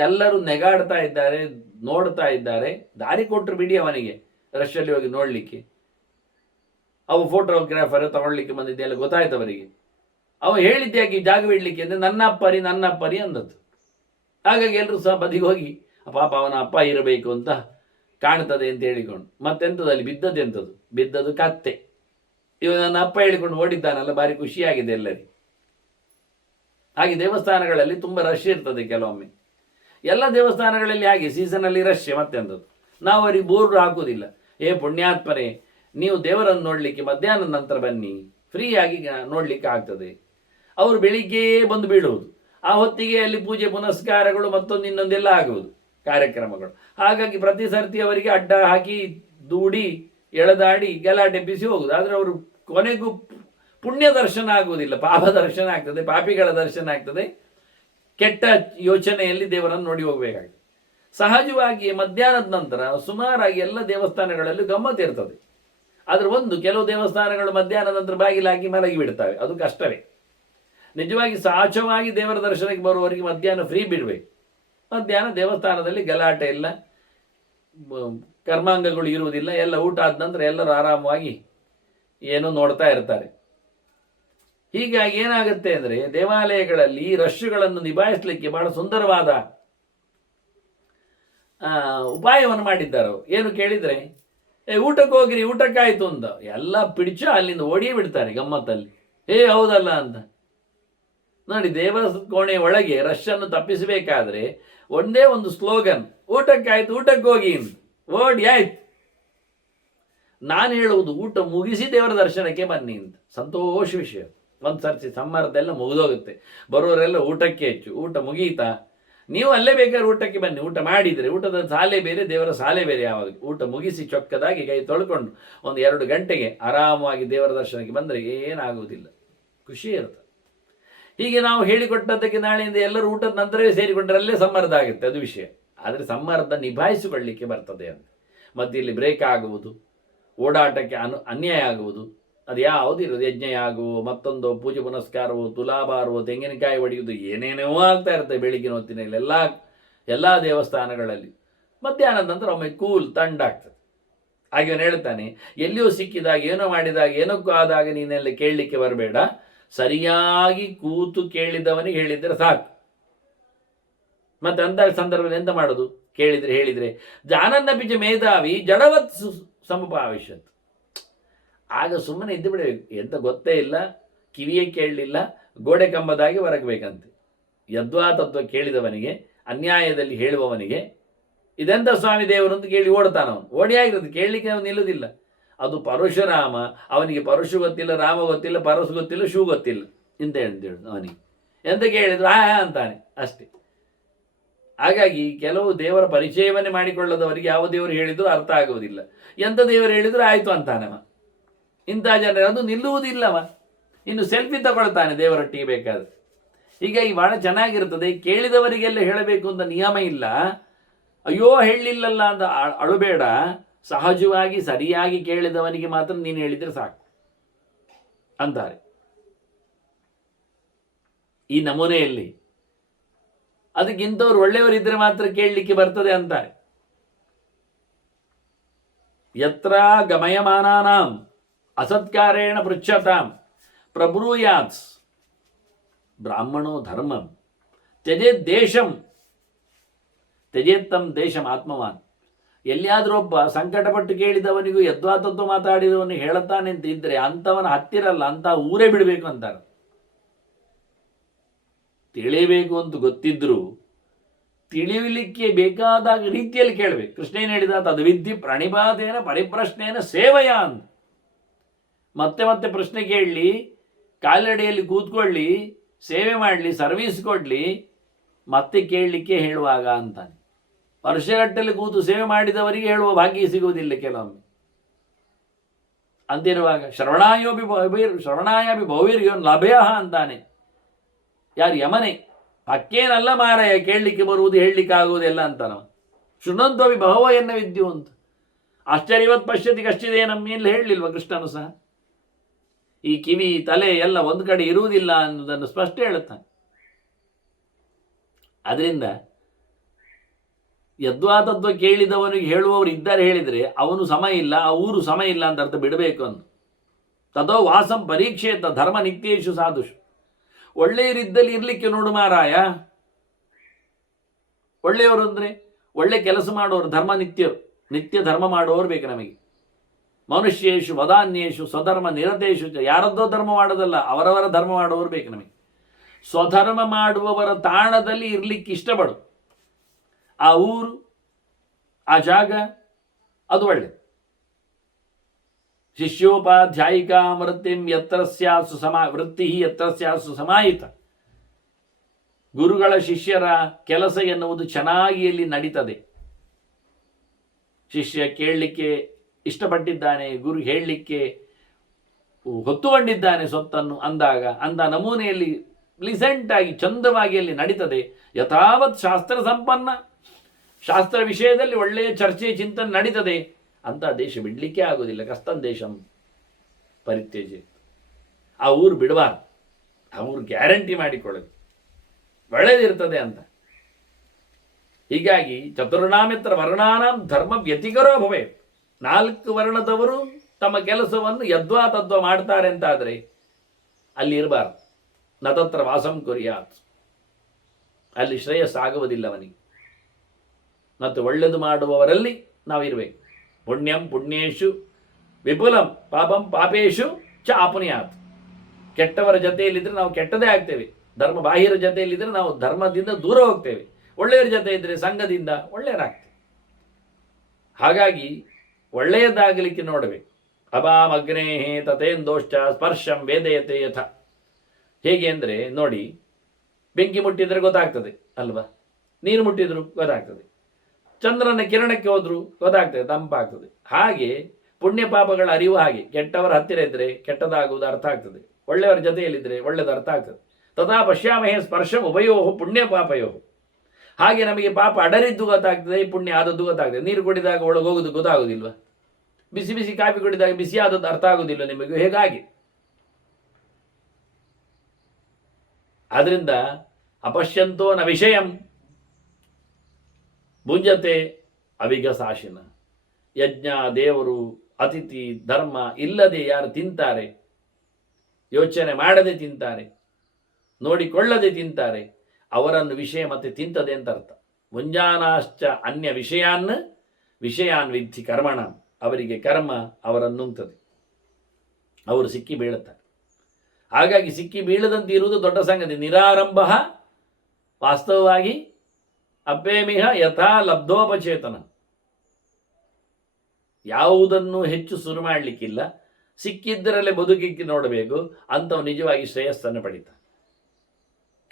ಎಲ್ಲರೂ ನೆಗಾಡ್ತಾ ಇದ್ದಾರೆ, ನೋಡ್ತಾ ಇದ್ದಾರೆ. ದಾರಿ ಕೊಟ್ಟರು ಬಿಡಿ ಅವನಿಗೆ ರಷ್ಯಲ್ಲಿ ಹೋಗಿ ನೋಡಲಿಕ್ಕೆ. ಅವು ಫೋಟೋಗ್ರಾಫರ್ ತಗೊಳ್ಲಿಕ್ಕೆ ಬಂದಿದ್ದೆಲ್ಲ ಗೊತ್ತಾಯ್ತು ಅವರಿಗೆ. ಅವ ಹೇಳಿದ್ದೆ ಜಾಗ ಬಿಡ್ಲಿಕ್ಕೆ ಅಂದರೆ ನನ್ನ ಅಪ್ಪರಿ ಅಂದದ್ದು. ಹಾಗಾಗಿ ಎಲ್ಲರೂ ಸಹ ಬದಿಗೆ ಹೋಗಿ ಪಾಪ ಅವನ ಅಪ್ಪ ಇರಬೇಕು ಅಂತ ಕಾಣ್ತದೆ ಅಂತ ಹೇಳಿಕೊಂಡು ಮತ್ತೆಂಥದ್ದು ಅಲ್ಲಿ ಬಿದ್ದದ್ದು ಕತ್ತೆ. ಇವ ನನ್ನ ಅಪ್ಪ ಹೇಳಿಕೊಂಡು ಓಡಿದ್ದಾನಲ್ಲ, ಭಾರಿ ಖುಷಿಯಾಗಿದೆ ಎಲ್ಲರಿಗೆ. ಹಾಗೆ ದೇವಸ್ಥಾನಗಳಲ್ಲಿ ತುಂಬ ರಶ್ ಇರ್ತದೆ ಕೆಲವೊಮ್ಮೆ. ಎಲ್ಲ ದೇವಸ್ಥಾನಗಳಲ್ಲಿ ಹಾಗೆ ಸೀಸನಲ್ಲಿ ರಶ್. ಮತ್ತೆಂಥದ್ದು ನಾವು ಅವರಿಗೆ ಬೋರ್ಡ್ ಹಾಕುವುದಿಲ್ಲ. ಪುಣ್ಯಾತ್ಮರೇ, ನೀವು ದೇವರನ್ನು ನೋಡಲಿಕ್ಕೆ ಮಧ್ಯಾಹ್ನದ ನಂತರ ಬನ್ನಿ, ಫ್ರೀಯಾಗಿ ನೋಡಲಿಕ್ಕೆ ಆಗ್ತದೆ. ಅವರು ಬೆಳಿಗ್ಗೆ ಬಂದು ಬೀಳುವುದು, ಆ ಹೊತ್ತಿಗೆ ಅಲ್ಲಿ ಪೂಜೆ ಪುನಸ್ಕಾರಗಳು ಮತ್ತೊಂದು ಇನ್ನೊಂದೆಲ್ಲ ಆಗುವುದು ಕಾರ್ಯಕ್ರಮಗಳು. ಹಾಗಾಗಿ ಪ್ರತಿ ಸರ್ತಿ ಅವರಿಗೆ ಅಡ್ಡ ಹಾಕಿ ದೂಡಿ ಎಳೆದಾಡಿ ಗಲಾಟೆ ಬಿಸಿ ಹೋಗುದು. ಆದರೆ ಅವರು ಕೊನೆಗೂ ಪುಣ್ಯ ದರ್ಶನ ಆಗುವುದಿಲ್ಲ, ಪಾಪ ದರ್ಶನ ಆಗ್ತದೆ, ಪಾಪಿಗಳ ದರ್ಶನ ಆಗ್ತದೆ. ಕೆಟ್ಟ ಯೋಚನೆಯಲ್ಲಿ ದೇವರನ್ನು ನೋಡಿ ಹೋಗಬೇಕಾಗ್ತದೆ. ಸಹಜವಾಗಿ ಮಧ್ಯಾಹ್ನದ ನಂತರ ಸುಮಾರಾಗಿ ಎಲ್ಲ ದೇವಸ್ಥಾನಗಳಲ್ಲೂ ಗಮ್ಮತ್ತು ಇರ್ತದೆ. ಆದರೆ ಕೆಲವು ದೇವಸ್ಥಾನಗಳು ಮಧ್ಯಾಹ್ನದ ನಂತರ ಬಾಗಿಲಾಕಿ ಮಲಗಿ ಬಿಡ್ತವೆ, ಅದು ಕಷ್ಟವೇ. ನಿಜವಾಗಿ ಸಹಜವಾಗಿ ದೇವರ ದರ್ಶನಕ್ಕೆ ಬರುವವರಿಗೆ ಮಧ್ಯಾಹ್ನ ಫ್ರೀ ಬಿಡಬೇಕು. ಮಧ್ಯಾಹ್ನ ದೇವಸ್ಥಾನದಲ್ಲಿ ಗಲಾಟೆ ಇಲ್ಲ, ಕರ್ಮಾಂಗಗಳು ಇರುವುದಿಲ್ಲ. ಎಲ್ಲ ಊಟ ಆದ ನಂತರ ಎಲ್ಲರೂ ಆರಾಮವಾಗಿ ಏನೋ ನೋಡ್ತಾ ಇರ್ತಾರೆ. ಹೀಗಾಗಿ ಏನಾಗುತ್ತೆ ಅಂದರೆ ದೇವಾಲಯಗಳಲ್ಲಿ ಈ ರಶ್ಗಳನ್ನು ನಿಭಾಯಿಸಲಿಕ್ಕೆ ಬಹಳ ಸುಂದರವಾದ ಉಪಾಯವನ್ನು ಮಾಡಿದ್ದಾರೆ. ಏನು ಕೇಳಿದರೆ, ಊಟಕ್ಕೆ ಹೋಗಿರಿ, ಊಟಕ್ಕಾಯ್ತು ಅಂತ ಎಲ್ಲ ಪಿಡಿಚ ಅಲ್ಲಿಂದ ಓಡಿಯೇ ಬಿಡ್ತಾರೆ ಗಮ್ಮತ್ತಲ್ಲಿ. ಹೌದಲ್ಲ ಅಂತ ನೋಡಿ. ದೇವಕೋಣೆ ಒಳಗೆ ರಶ್ಶನ್ನು ತಪ್ಪಿಸಬೇಕಾದ್ರೆ ಒಂದೇ ಒಂದು ಸ್ಲೋಗನ್, ಊಟಕ್ಕಾಯ್ತು, ಊಟಕ್ಕೆ ಹೋಗಿ ಅಂತ ಓಡಿ ಆಯ್ತು. ನಾನು ಹೇಳುವುದು ಊಟ ಮುಗಿಸಿ ದೇವರ ದರ್ಶನಕ್ಕೆ ಬನ್ನಿ ಅಂತ. ಸಂತೋಷ ವಿಷಯ. ಒಂದು ಸರ್ತಿ ಸಮ್ಮರ್ದೆಲ್ಲ ಮುಗಿದೋಗುತ್ತೆ, ಬರೋರೆಲ್ಲ ಊಟಕ್ಕೆ ಹೆಚ್ಚು. ಊಟ ಮುಗೀತಾ, ನೀವು ಅಲ್ಲೇ ಬೇಕಾದ್ರೆ ಊಟಕ್ಕೆ ಬನ್ನಿ. ಊಟ ಮಾಡಿದರೆ ಊಟದ ಸಾಲೆ ಬೇರೆ, ದೇವರ ಸಾಲೆ ಬೇರೆ. ಯಾವಾಗ ಊಟ ಮುಗಿಸಿ ಚೊಕ್ಕದಾಗಿ ಕೈ ತೊಳ್ಕೊಂಡು ಒಂದು 2 ಗಂಟೆಗೆ ಆರಾಮವಾಗಿ ದೇವರ ದರ್ಶನಕ್ಕೆ ಬಂದರೆ ಏನಾಗುವುದಿಲ್ಲ, ಖುಷಿ ಇರುತ್ತೆ. ಹೀಗೆ ನಾವು ಹೇಳಿಕೊಟ್ಟದ್ದಕ್ಕೆ ನಾಳೆಯಿಂದ ಎಲ್ಲರೂ ಊಟದ ನಂತರವೇ ಸೇರಿಕೊಂಡ್ರೆ ಅಲ್ಲೇ ಸಮ್ಮರ್ದ ಆಗುತ್ತೆ, ಅದು ವಿಷಯ. ಆದರೆ ಸಮ್ಮರ್ದ ನಿಭಾಯಿಸಿಕೊಳ್ಳಲಿಕ್ಕೆ ಬರ್ತದೆ ಅಂತ. ಮಧ್ಯದಲ್ಲಿ ಬ್ರೇಕ್ ಆಗುವುದು, ಓಡಾಟಕ್ಕೆ ಅನ್ಯಾಯ ಆಗುವುದು, ಅದು ಯಾವುದಿರೋದು, ಯಜ್ಞ ಆಗುವು, ಮತ್ತೊಂದು ಪೂಜೆ ಪುನಸ್ಕಾರವು, ತುಲಾಭಾರವು, ತೆಂಗಿನಕಾಯಿ ಹೊಡೆಯುವುದು, ಏನೇನೋ ಆಗ್ತಾ ಇರ್ತದೆ ಬೆಳಿಗಿನ ಹೊತ್ತಿನಲ್ಲಿ ಎಲ್ಲ ದೇವಸ್ಥಾನಗಳಲ್ಲಿ. ಮಧ್ಯಾಹ್ನದ ನಂತರ ಒಮ್ಮೆ ತಂಡಾಗ್ತದೆ. ಹಾಗೆ ಅವನು ಹೇಳ್ತಾನೆ, ಎಲ್ಲಿಯೂ ಸಿಕ್ಕಿದಾಗ, ಏನೋ ಮಾಡಿದಾಗ, ಏನಕ್ಕೂ ಆದಾಗ ನೀನೆಲ್ಲ ಕೇಳಲಿಕ್ಕೆ ಬರಬೇಡ. ಸರಿಯಾಗಿ ಕೂತು ಕೇಳಿದವನಿಗೆ ಹೇಳಿದರೆ ಸಾಕು. ಮತ್ತೆ ಅಂತ ಸಂದರ್ಭದಲ್ಲಿ ಎಂತ ಮಾಡೋದು, ಹೇಳಿದ್ರೆ ಜಾನನ್ನ ಪಿಚ ಮೇಧಾವಿ ಜಡವತ್ ಸಮಭಾವಿಷ್ಯತ್. ಆಗ ಸುಮ್ಮನೆ ಇದ್ದು ಬಿಡಬೇಕು. ಎಂತ ಗೊತ್ತೇ ಇಲ್ಲ, ಕಿವಿಯೇ ಕೇಳಲಿಲ್ಲ, ಗೋಡೆ ಕಂಬದಾಗಿ ಹೊರಗಬೇಕಂತೆ. ಯದ್ವಾ ತತ್ವ ಕೇಳಿದವನಿಗೆ, ಅನ್ಯಾಯದಲ್ಲಿ ಹೇಳುವವನಿಗೆ ಇದೆಂತ ಸ್ವಾಮಿ ದೇವರು ಅಂತ ಕೇಳಿ ಓಡ್ತಾನವನು. ಓಡಿಯಾಗಿರೋದು, ಕೇಳಲಿಕ್ಕೆ ಅವನು ನಿಲ್ಲುವುದಿಲ್ಲ. ಅದು ಪರಶುರಾಮ, ಅವನಿಗೆ ಪರಶು ಗೊತ್ತಿಲ್ಲ, ರಾಮ ಗೊತ್ತಿಲ್ಲ, ಪರಶು ಗೊತ್ತಿಲ್ಲ, ಶೂ ಗೊತ್ತಿಲ್ಲ ಇಂತ ಹೇಳು ಅವನಿಗೆ. ಎಂತ ಕೇಳಿದ್ರು ಅಂತಾನೆ ಅಷ್ಟೇ. ಹಾಗಾಗಿ ಕೆಲವು ದೇವರ ಪರಿಚಯವನ್ನೇ ಮಾಡಿಕೊಳ್ಳದವರಿಗೆ ಯಾವ ದೇವರು ಹೇಳಿದ್ರು ಅರ್ಥ ಆಗುವುದಿಲ್ಲ. ಎಂಥ ದೇವರು ಹೇಳಿದ್ರು ಆಯಿತು ಅಂತಾನವ. ಇಂಥ ಜನರು ಅದು ನಿಲ್ಲುವುದಿಲ್ಲವ. ಇನ್ನು ಸೆಲ್ಫಿ ತಗೊಳ್ತಾನೆ ದೇವರೊಟ್ಟಿಗೆ ಬೇಕಾದ್ರೆ. ಹೀಗಾಗಿ ಬಹಳ ಚೆನ್ನಾಗಿರ್ತದೆ. ಕೇಳಿದವರಿಗೆಲ್ಲ ಹೇಳಬೇಕು ಅಂತ ನಿಯಮ ಇಲ್ಲ. ಅಯ್ಯೋ ಹೇಳಲಿಲ್ಲಲ್ಲ ಅಂತ ಅಳುಬೇಡ. ಸಹಜವಾಗಿ ಸರಿಯಾಗಿ ಕೇಳಿದವನಿಗೆ ಮಾತ್ರ ನೀನು ಹೇಳಿದರೆ ಸಾಕು ಅಂತಾರೆ. ಈ ನಮೂನೆಯಲ್ಲಿ ಅದಕ್ಕಿಂತವ್ರು ಒಳ್ಳೆಯವರಿದ್ರೆ ಮಾತ್ರ ಕೇಳಲಿಕ್ಕೆ ಬರ್ತದೆ ಅಂತಾರೆ. ಯತ್ರ ಗಮಯಮಾನಾನಾಂ ಅಸತ್ಕಾರೇಣ ಪೃಚ್ಛತಾಂ ಪ್ರಬ್ರೂಯಾತ್ ಬ್ರಾಹ್ಮಣೋ ಧರ್ಮಂ ತ್ಯಜೇತ್ ದೇಶಂ ತ್ಯಜೇತ್ತಂ ದೇಶಂ ಆತ್ಮವಾನ್. ಎಲ್ಲಿಯಾದರೂ ಒಬ್ಬ ಸಂಕಟಪಟ್ಟು ಕೇಳಿದವನಿಗೂ ಯದ್ವಾತತ್ವ ಮಾತಾಡಿದವನು ಹೇಳುತ್ತಾನೆ ಅಂತ ಇದ್ರೆ ಅಂಥವನ ಹತ್ತಿರಲ್ಲ, ಅಂತ ಊರೇ ಬಿಡಬೇಕು ಅಂತಾರೆ. ತಿಳಿಯಬೇಕು ಅಂತ ಗೊತ್ತಿದ್ರು ತಿಳಿಯಲಿಕ್ಕೆ ಬೇಕಾದಾಗ ರೀತಿಯಲ್ಲಿ ಕೇಳಬೇಕು. ಕೃಷ್ಣ ಏನು ಹೇಳಿದ, ತದ್ವಿದ್ಧಿ ಪ್ರಣಿಪಾತೇನ ಪರಿಪ್ರಶ್ನೇನ ಸೇವೆಯ ಅಂತ. ಮತ್ತೆ ಮತ್ತೆ ಪ್ರಶ್ನೆ ಕೇಳಲಿ, ಕಾಲಡಿಯಲ್ಲಿ ಕೂತ್ಕೊಳ್ಳಿ, ಸೇವೆ ಮಾಡಲಿ, ಸರ್ವಿಸ್ ಕೊಡಲಿ, ಮತ್ತೆ ಕೇಳಲಿಕ್ಕೆ ಹೇಳುವಾಗ ಅಂತಾನೆ. ವರ್ಷಗಟ್ಟಲೆ ಕೂತು ಸೇವೆ ಮಾಡಿದವರಿಗೆ ಹೇಳುವ ಭಾಗ್ಯ ಸಿಗುವುದಿಲ್ಲ ಕೆಲವೊಮ್ಮೆ. ಅಂತಿರುವಾಗ ಶ್ರವಣಾಯಾಭಿ ಭೌವೀರ್ಯೋ ಲಭ್ಯ ಅಂತಾನೆ. ಯಾರು ಯಮನೆ, ಪಕ್ಕೇನಲ್ಲ ಮಾರಾಯ ಕೇಳಲಿಕ್ಕೆ ಬರುವುದು ಹೇಳಲಿಕ್ಕೆ ಆಗುವುದೆಲ್ಲ ಅಂತಾನ. ಶೃಣಂತೋವಿ ಬಹವ ಎನ್ನ ವಿದ್ಯು ಅಂತ. ಆಶ್ಚರ್ಯವತ್ ಪಶ್ಯತಿ ಕಷ್ಟಿದೆ ನಮ್ಮೇಲೆ ಹೇಳಲಿಲ್ವ ಕೃಷ್ಣನು ಸಹ. ಈ ಕಿವಿ ತಲೆ ಎಲ್ಲ ಒಂದು ಕಡೆ ಇರುವುದಿಲ್ಲ ಅನ್ನೋದನ್ನು ಸ್ಪಷ್ಟ ಹೇಳುತ್ತಾನೆ. ಅದರಿಂದ ಯದ್ವಾತತ್ವ ಕೇಳಿದವನಿಗೆ ಹೇಳುವವರು ಇದ್ದಾರೆ ಹೇಳಿದರೆ ಅವನು ಸಮ ಇಲ್ಲ, ಆ ಊರು ಸಮ ಇಲ್ಲ ಅಂತ ಅರ್ಥ ಬಿಡಬೇಕು ಅಂತ. ತದೋ ವಾಸಂ ಪರೀಕ್ಷೇತ ಧರ್ಮ ನಿತ್ಯೇಶು ಸಾಧುಷು. ಒಳ್ಳೆಯರಿದ್ದಲ್ಲಿ ಇರಲಿಕ್ಕೆ ನೋಡು ಮಾರಾಯ. ಒಳ್ಳೆಯವರು ಅಂದರೆ ಒಳ್ಳೆ ಕೆಲಸ ಮಾಡೋರು, ಧರ್ಮ ನಿತ್ಯರು, ನಿತ್ಯ ಧರ್ಮ ಮಾಡುವವರು ಬೇಕು ನಮಗೆ. ಮನುಷ್ಯೇಶು ವದಾನ್ಯೇಶು ಸ್ವಧರ್ಮ ನಿರತೇಶು. ಯಾರದ್ದೋ ಧರ್ಮ ಮಾಡೋದಲ್ಲ, ಅವರವರ ಧರ್ಮ ಮಾಡುವವರು ಬೇಕು ನಮಗೆ. ಸ್ವಧರ್ಮ ಮಾಡುವವರ ತಾಣದಲ್ಲಿ ಇರಲಿಕ್ಕೆ ಇಷ್ಟಪಡು. ಆ ಊರು, ಆ ಜಾಗ, ಅದು ಒಳ್ಳೆ. ಶಿಷ್ಯೋಪಾಧ್ಯಾಯಿಕಾ ವೃತ್ತಿಂ ಯತ್ರ ಸ್ಯಾತ್ಸು ವೃತ್ತಿ ಯತ್ರ ಸ್ಯಾತ್ಸು ಸಮಾಹಿತ. ಗುರುಗಳ ಶಿಷ್ಯರ ಕೆಲಸ ಎನ್ನುವುದು ಚೆನ್ನಾಗಿ ಅಲ್ಲಿ ನಡೀತದೆ. ಶಿಷ್ಯ ಕೇಳಲಿಕ್ಕೆ ಇಷ್ಟಪಟ್ಟಿದ್ದಾನೆ, ಗುರು ಹೇಳಲಿಕ್ಕೆ ಹೊತ್ತುಕೊಂಡಿದ್ದಾನೆ ಸೊತ್ತನ್ನು ಅಂದಾಗ ಅಂದ ನಮೂನೆಯಲ್ಲಿ ಪ್ಲಿಸೆಂಟ್ ಆಗಿ ಚಂದವಾಗಿ ಅಲ್ಲಿ ನಡೀತದೆ. ಯಥಾವತ್ ಶಾಸ್ತ್ರ ಸಂಪನ್ನ, ಶಾಸ್ತ್ರ ವಿಷಯದಲ್ಲಿ ಒಳ್ಳೆಯ ಚರ್ಚೆ ಚಿಂತನೆ ನಡೀತದೆ. ಅಂತ ದೇಶ ಬಿಡಲಿಕ್ಕೆ ಆಗೋದಿಲ್ಲ. ಕಸ್ತನ್ ದೇಶಂ ಪರಿತ್ಯಜೆ. ಆ ಊರು ಬಿಡಬಾರ್ದು. ಆ ಊರು ಗ್ಯಾರಂಟಿ ಮಾಡಿಕೊಳ್ಳೋದು ಒಳ್ಳೆಯದಿರ್ತದೆ ಅಂತ. ಹೀಗಾಗಿ ಚತುರ್ಣಾಮಿತ್ರ ವರ್ಣಾನಾಂ ಧರ್ಮ ವ್ಯತಿಕರೋ ಭವೆ. 4 ವರ್ಣದವರು ತಮ್ಮ ಕೆಲಸವನ್ನು ಯದ್ವಾ ತದ್ವಾ ಮಾಡ್ತಾರೆ ಅಂತಾದರೆ ಅಲ್ಲಿ ಇರಬಾರ್ದು. ನತತ್ರ ವಾಸಂ ಕುರ್ಯಾತ್. ಅಲ್ಲಿ ಶ್ರೇಯಸ್ಸಾಗುವುದಿಲ್ಲ ಅವನಿಗೆ. ಮತ್ತು ಒಳ್ಳೆಯದು ಮಾಡುವವರಲ್ಲಿ ನಾವಿರಬೇಕು. ಪುಣ್ಯಂ ಪುಣ್ಯೇಶು ವಿಪುಲಂ ಪಾಪಂ ಪಾಪೇಶು ಚ ಆಪುನಿಯಾತ್. ಕೆಟ್ಟವರ ಜೊತೆಯಲ್ಲಿದ್ದರೆ ನಾವು ಕೆಟ್ಟದೇ ಆಗ್ತೇವೆ. ಧರ್ಮ ಬಾಹಿರ ಜೊತೆಯಲ್ಲಿದ್ದರೆ ನಾವು ಧರ್ಮದಿಂದ ದೂರ ಹೋಗ್ತೇವೆ. ಒಳ್ಳೆಯರ ಜೊತೆ ಇದ್ದರೆ ಸಂಘದಿಂದ ಒಳ್ಳೆಯರಾಗ್ತೇವೆ. ಹಾಗಾಗಿ ಒಳ್ಳೆಯದಾಗಲಿಕ್ಕೆ ನೋಡಬೇಕು. ಅಪಾಮಗ್ನೇಹೇ ತಥೇಂದೋಶ್ಚ ಸ್ಪರ್ಶಂ ವೇದಯತೆ ಯಥ. ಹೇಗೆ ಅಂದರೆ ನೋಡಿ, ಬೆಂಕಿ ಮುಟ್ಟಿದರೆ ಗೊತ್ತಾಗ್ತದೆ ಅಲ್ವಾ, ನೀರು ಮುಟ್ಟಿದ್ರು ಗೊತ್ತಾಗ್ತದೆ, ಚಂದ್ರನ ಕಿರಣಕ್ಕೆ ಹೋದ್ರು ಗೊತ್ತಾಗ್ತದೆ, ತಂಪಾಗ್ತದೆ. ಹಾಗೆ ಪುಣ್ಯ ಪಾಪಗಳ ಅರಿವು ಹಾಗೆ. ಕೆಟ್ಟವರ ಹತ್ತಿರ ಇದ್ದರೆ ಕೆಟ್ಟದಾಗುವುದು ಅರ್ಥ ಆಗ್ತದೆ, ಒಳ್ಳೆಯವರ ಜೊತೆಯಲ್ಲಿದ್ದರೆ ಒಳ್ಳೆಯದು ಅರ್ಥ ಆಗ್ತದೆ. ತಥಾ ಪಶ್ಯಾಮಹೇ ಸ್ಪರ್ಶಂ ಉಭಯೋ ಪುಣ್ಯ ಪಾಪಯೋ. ಹಾಗೆ ನಮಗೆ ಪಾಪ ಅಡರಿದ್ದು ಗೊತ್ತಾಗ್ತದೆ, ಪುಣ್ಯ ಆದದ್ದು ಗೊತ್ತಾಗ್ತದೆ. ನೀರು ಕುಡಿದಾಗ ಒಳಗೋಗುದು ಗೊತ್ತಾಗೋದಿಲ್ವ? ಬಿಸಿ ಬಿಸಿ ಕಾಫಿ ಕುಡಿದಾಗ ಬಿಸಿ ಆದದ್ದು ಅರ್ಥ ಆಗೋದಿಲ್ಲ ನಿಮಗೆ? ಹೇಗಾಗಿ ಆದ್ರಿಂದ ಅಪಶ್ಯಂತೋ ನ ವಿಷಯಂ ಭುಂಜತೆ ಅವಿಗಸಾಶಿನ. ಯಜ್ಞ, ದೇವರು, ಅತಿಥಿ, ಧರ್ಮ ಇಲ್ಲದೆ ಯಾರು ತಿಂತಾರೆ, ಯೋಚನೆ ಮಾಡದೆ ತಿಂತಾರೆ, ನೋಡಿಕೊಳ್ಳದೆ ತಿಂತಾರೆ, ಅವರನ್ನು ವಿಷಯ ಮತ್ತೆ ತಿಂತದೆ ಅಂತ ಅರ್ಥ. ಮುಂಜಾನಾಶ್ಚ ಅನ್ಯ ವಿಷಯಾನ್ ವಿಧಿ ಕರ್ಮಣ. ಅವರಿಗೆ ಕರ್ಮ ಅವರನ್ನುಂಗ್ತದೆ, ಅವರು ಸಿಕ್ಕಿ ಬೀಳುತ್ತಾರೆ. ಹಾಗಾಗಿ ಸಿಕ್ಕಿ ಬೀಳದಂತೆ ಇರುವುದು ದೊಡ್ಡ ಸಂಗತಿ. ನಿರಾರಂಭ ವಾಸ್ತವವಾಗಿ ಅಪೇಮಿಹ ಯಥಾ ಲಬ್ಧೋಪಚೇತನ. ಯಾವುದನ್ನು ಹೆಚ್ಚು ಶುರು ಮಾಡಲಿಕ್ಕಿಲ್ಲ, ಸಿಕ್ಕಿದ್ದರಲ್ಲೇ ಬದುಕಿಕ್ಕೆ ನೋಡಬೇಕು. ಅಂಥವು ನಿಜವಾಗಿ ಶ್ರೇಯಸ್ಸನ್ನು ಪಡಿತಾರೆ.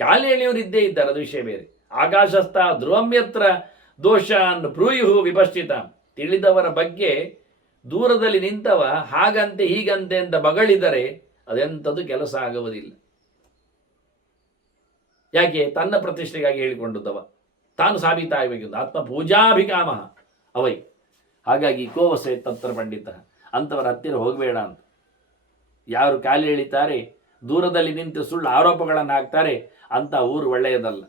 ಕಾಲಿ ಎಳೆಯವರು ಇದ್ದೇ ಇದ್ದಾರೆ, ಅದು ವಿಷಯ ಬೇರೆ. ಆಕಾಶಸ್ಥ ಧ್ರುವಂಯತ್ರ ದೋಷಾನ್ ಬ್ರೂಯು ವಿಪಶ್ಚಿತ. ತಿಳಿದವರ ಬಗ್ಗೆ ದೂರದಲ್ಲಿ ನಿಂತವ ಹಾಗಂತೆ ಹೀಗಂತೆ ಅಂತ ಬಗಳಿದರೆ ಅದೆಂಥದ್ದು ಕೆಲಸ ಆಗುವುದಿಲ್ಲ. ಯಾಕೆ? ತನ್ನ ಪ್ರತಿಷ್ಠೆಗಾಗಿ ಹೇಳಿಕೊಂಡದವ, ತಾನು ಸಾಬೀತಾಗಬೇಕೆಂದು. ಆತ್ಮ ಪೂಜಾಭಿಕಾಮ ಅವೈ. ಹಾಗಾಗಿ ಕೋವಸೆ ತತ್ರ ಪಂಡಿತ, ಅಂಥವರ ಹತ್ತಿರ ಹೋಗಬೇಡ ಅಂತ. ಯಾರು ಕಾಲಿ ಎಳಿತಾರೆ, ದೂರದಲ್ಲಿ ನಿಂತು ಸುಳ್ಳು ಆರೋಪಗಳನ್ನು ಹಾಕ್ತಾರೆ, ಅಂಥ ಊರು ಒಳ್ಳೆಯದಲ್ಲ,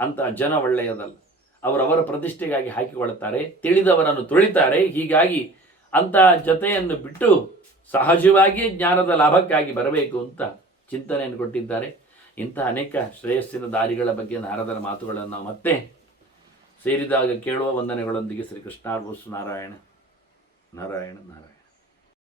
ಅಂಥ ಜನ ಒಳ್ಳೆಯದಲ್ಲ. ಅವರವರ ಪ್ರತಿಷ್ಠೆಗಾಗಿ ಹಾಕಿಕೊಳ್ಳುತ್ತಾರೆ, ತಿಳಿದವರನ್ನು ತುಳಿತಾರೆ. ಹೀಗಾಗಿ ಅಂಥ ಜೊತೆಯನ್ನು ಬಿಟ್ಟು ಸಹಜವಾಗಿಯೇ ಜ್ಞಾನದ ಲಾಭಕ್ಕಾಗಿ ಬರಬೇಕು ಅಂತ ಚಿಂತನೆಯನ್ನು ಕೊಟ್ಟಿದ್ದಾರೆ. ಇಂಥ ಅನೇಕ ಶ್ರೇಯಸ್ಸಿನ ದಾರಿಗಳ ಬಗ್ಗೆ ನಾರದರ ಮಾತುಗಳನ್ನು ನಾವು ಮತ್ತೆ ಸೇರಿದಾಗ ಕೇಳುವ ವಂದನೆಗಳೊಂದಿಗೆ ಶ್ರೀಕೃಷ್ಣಾರ್ಪಣಮಸ್ತು. ನಾರಾಯಣ ನಾರಾಯಣ ನಾರಾಯಣ.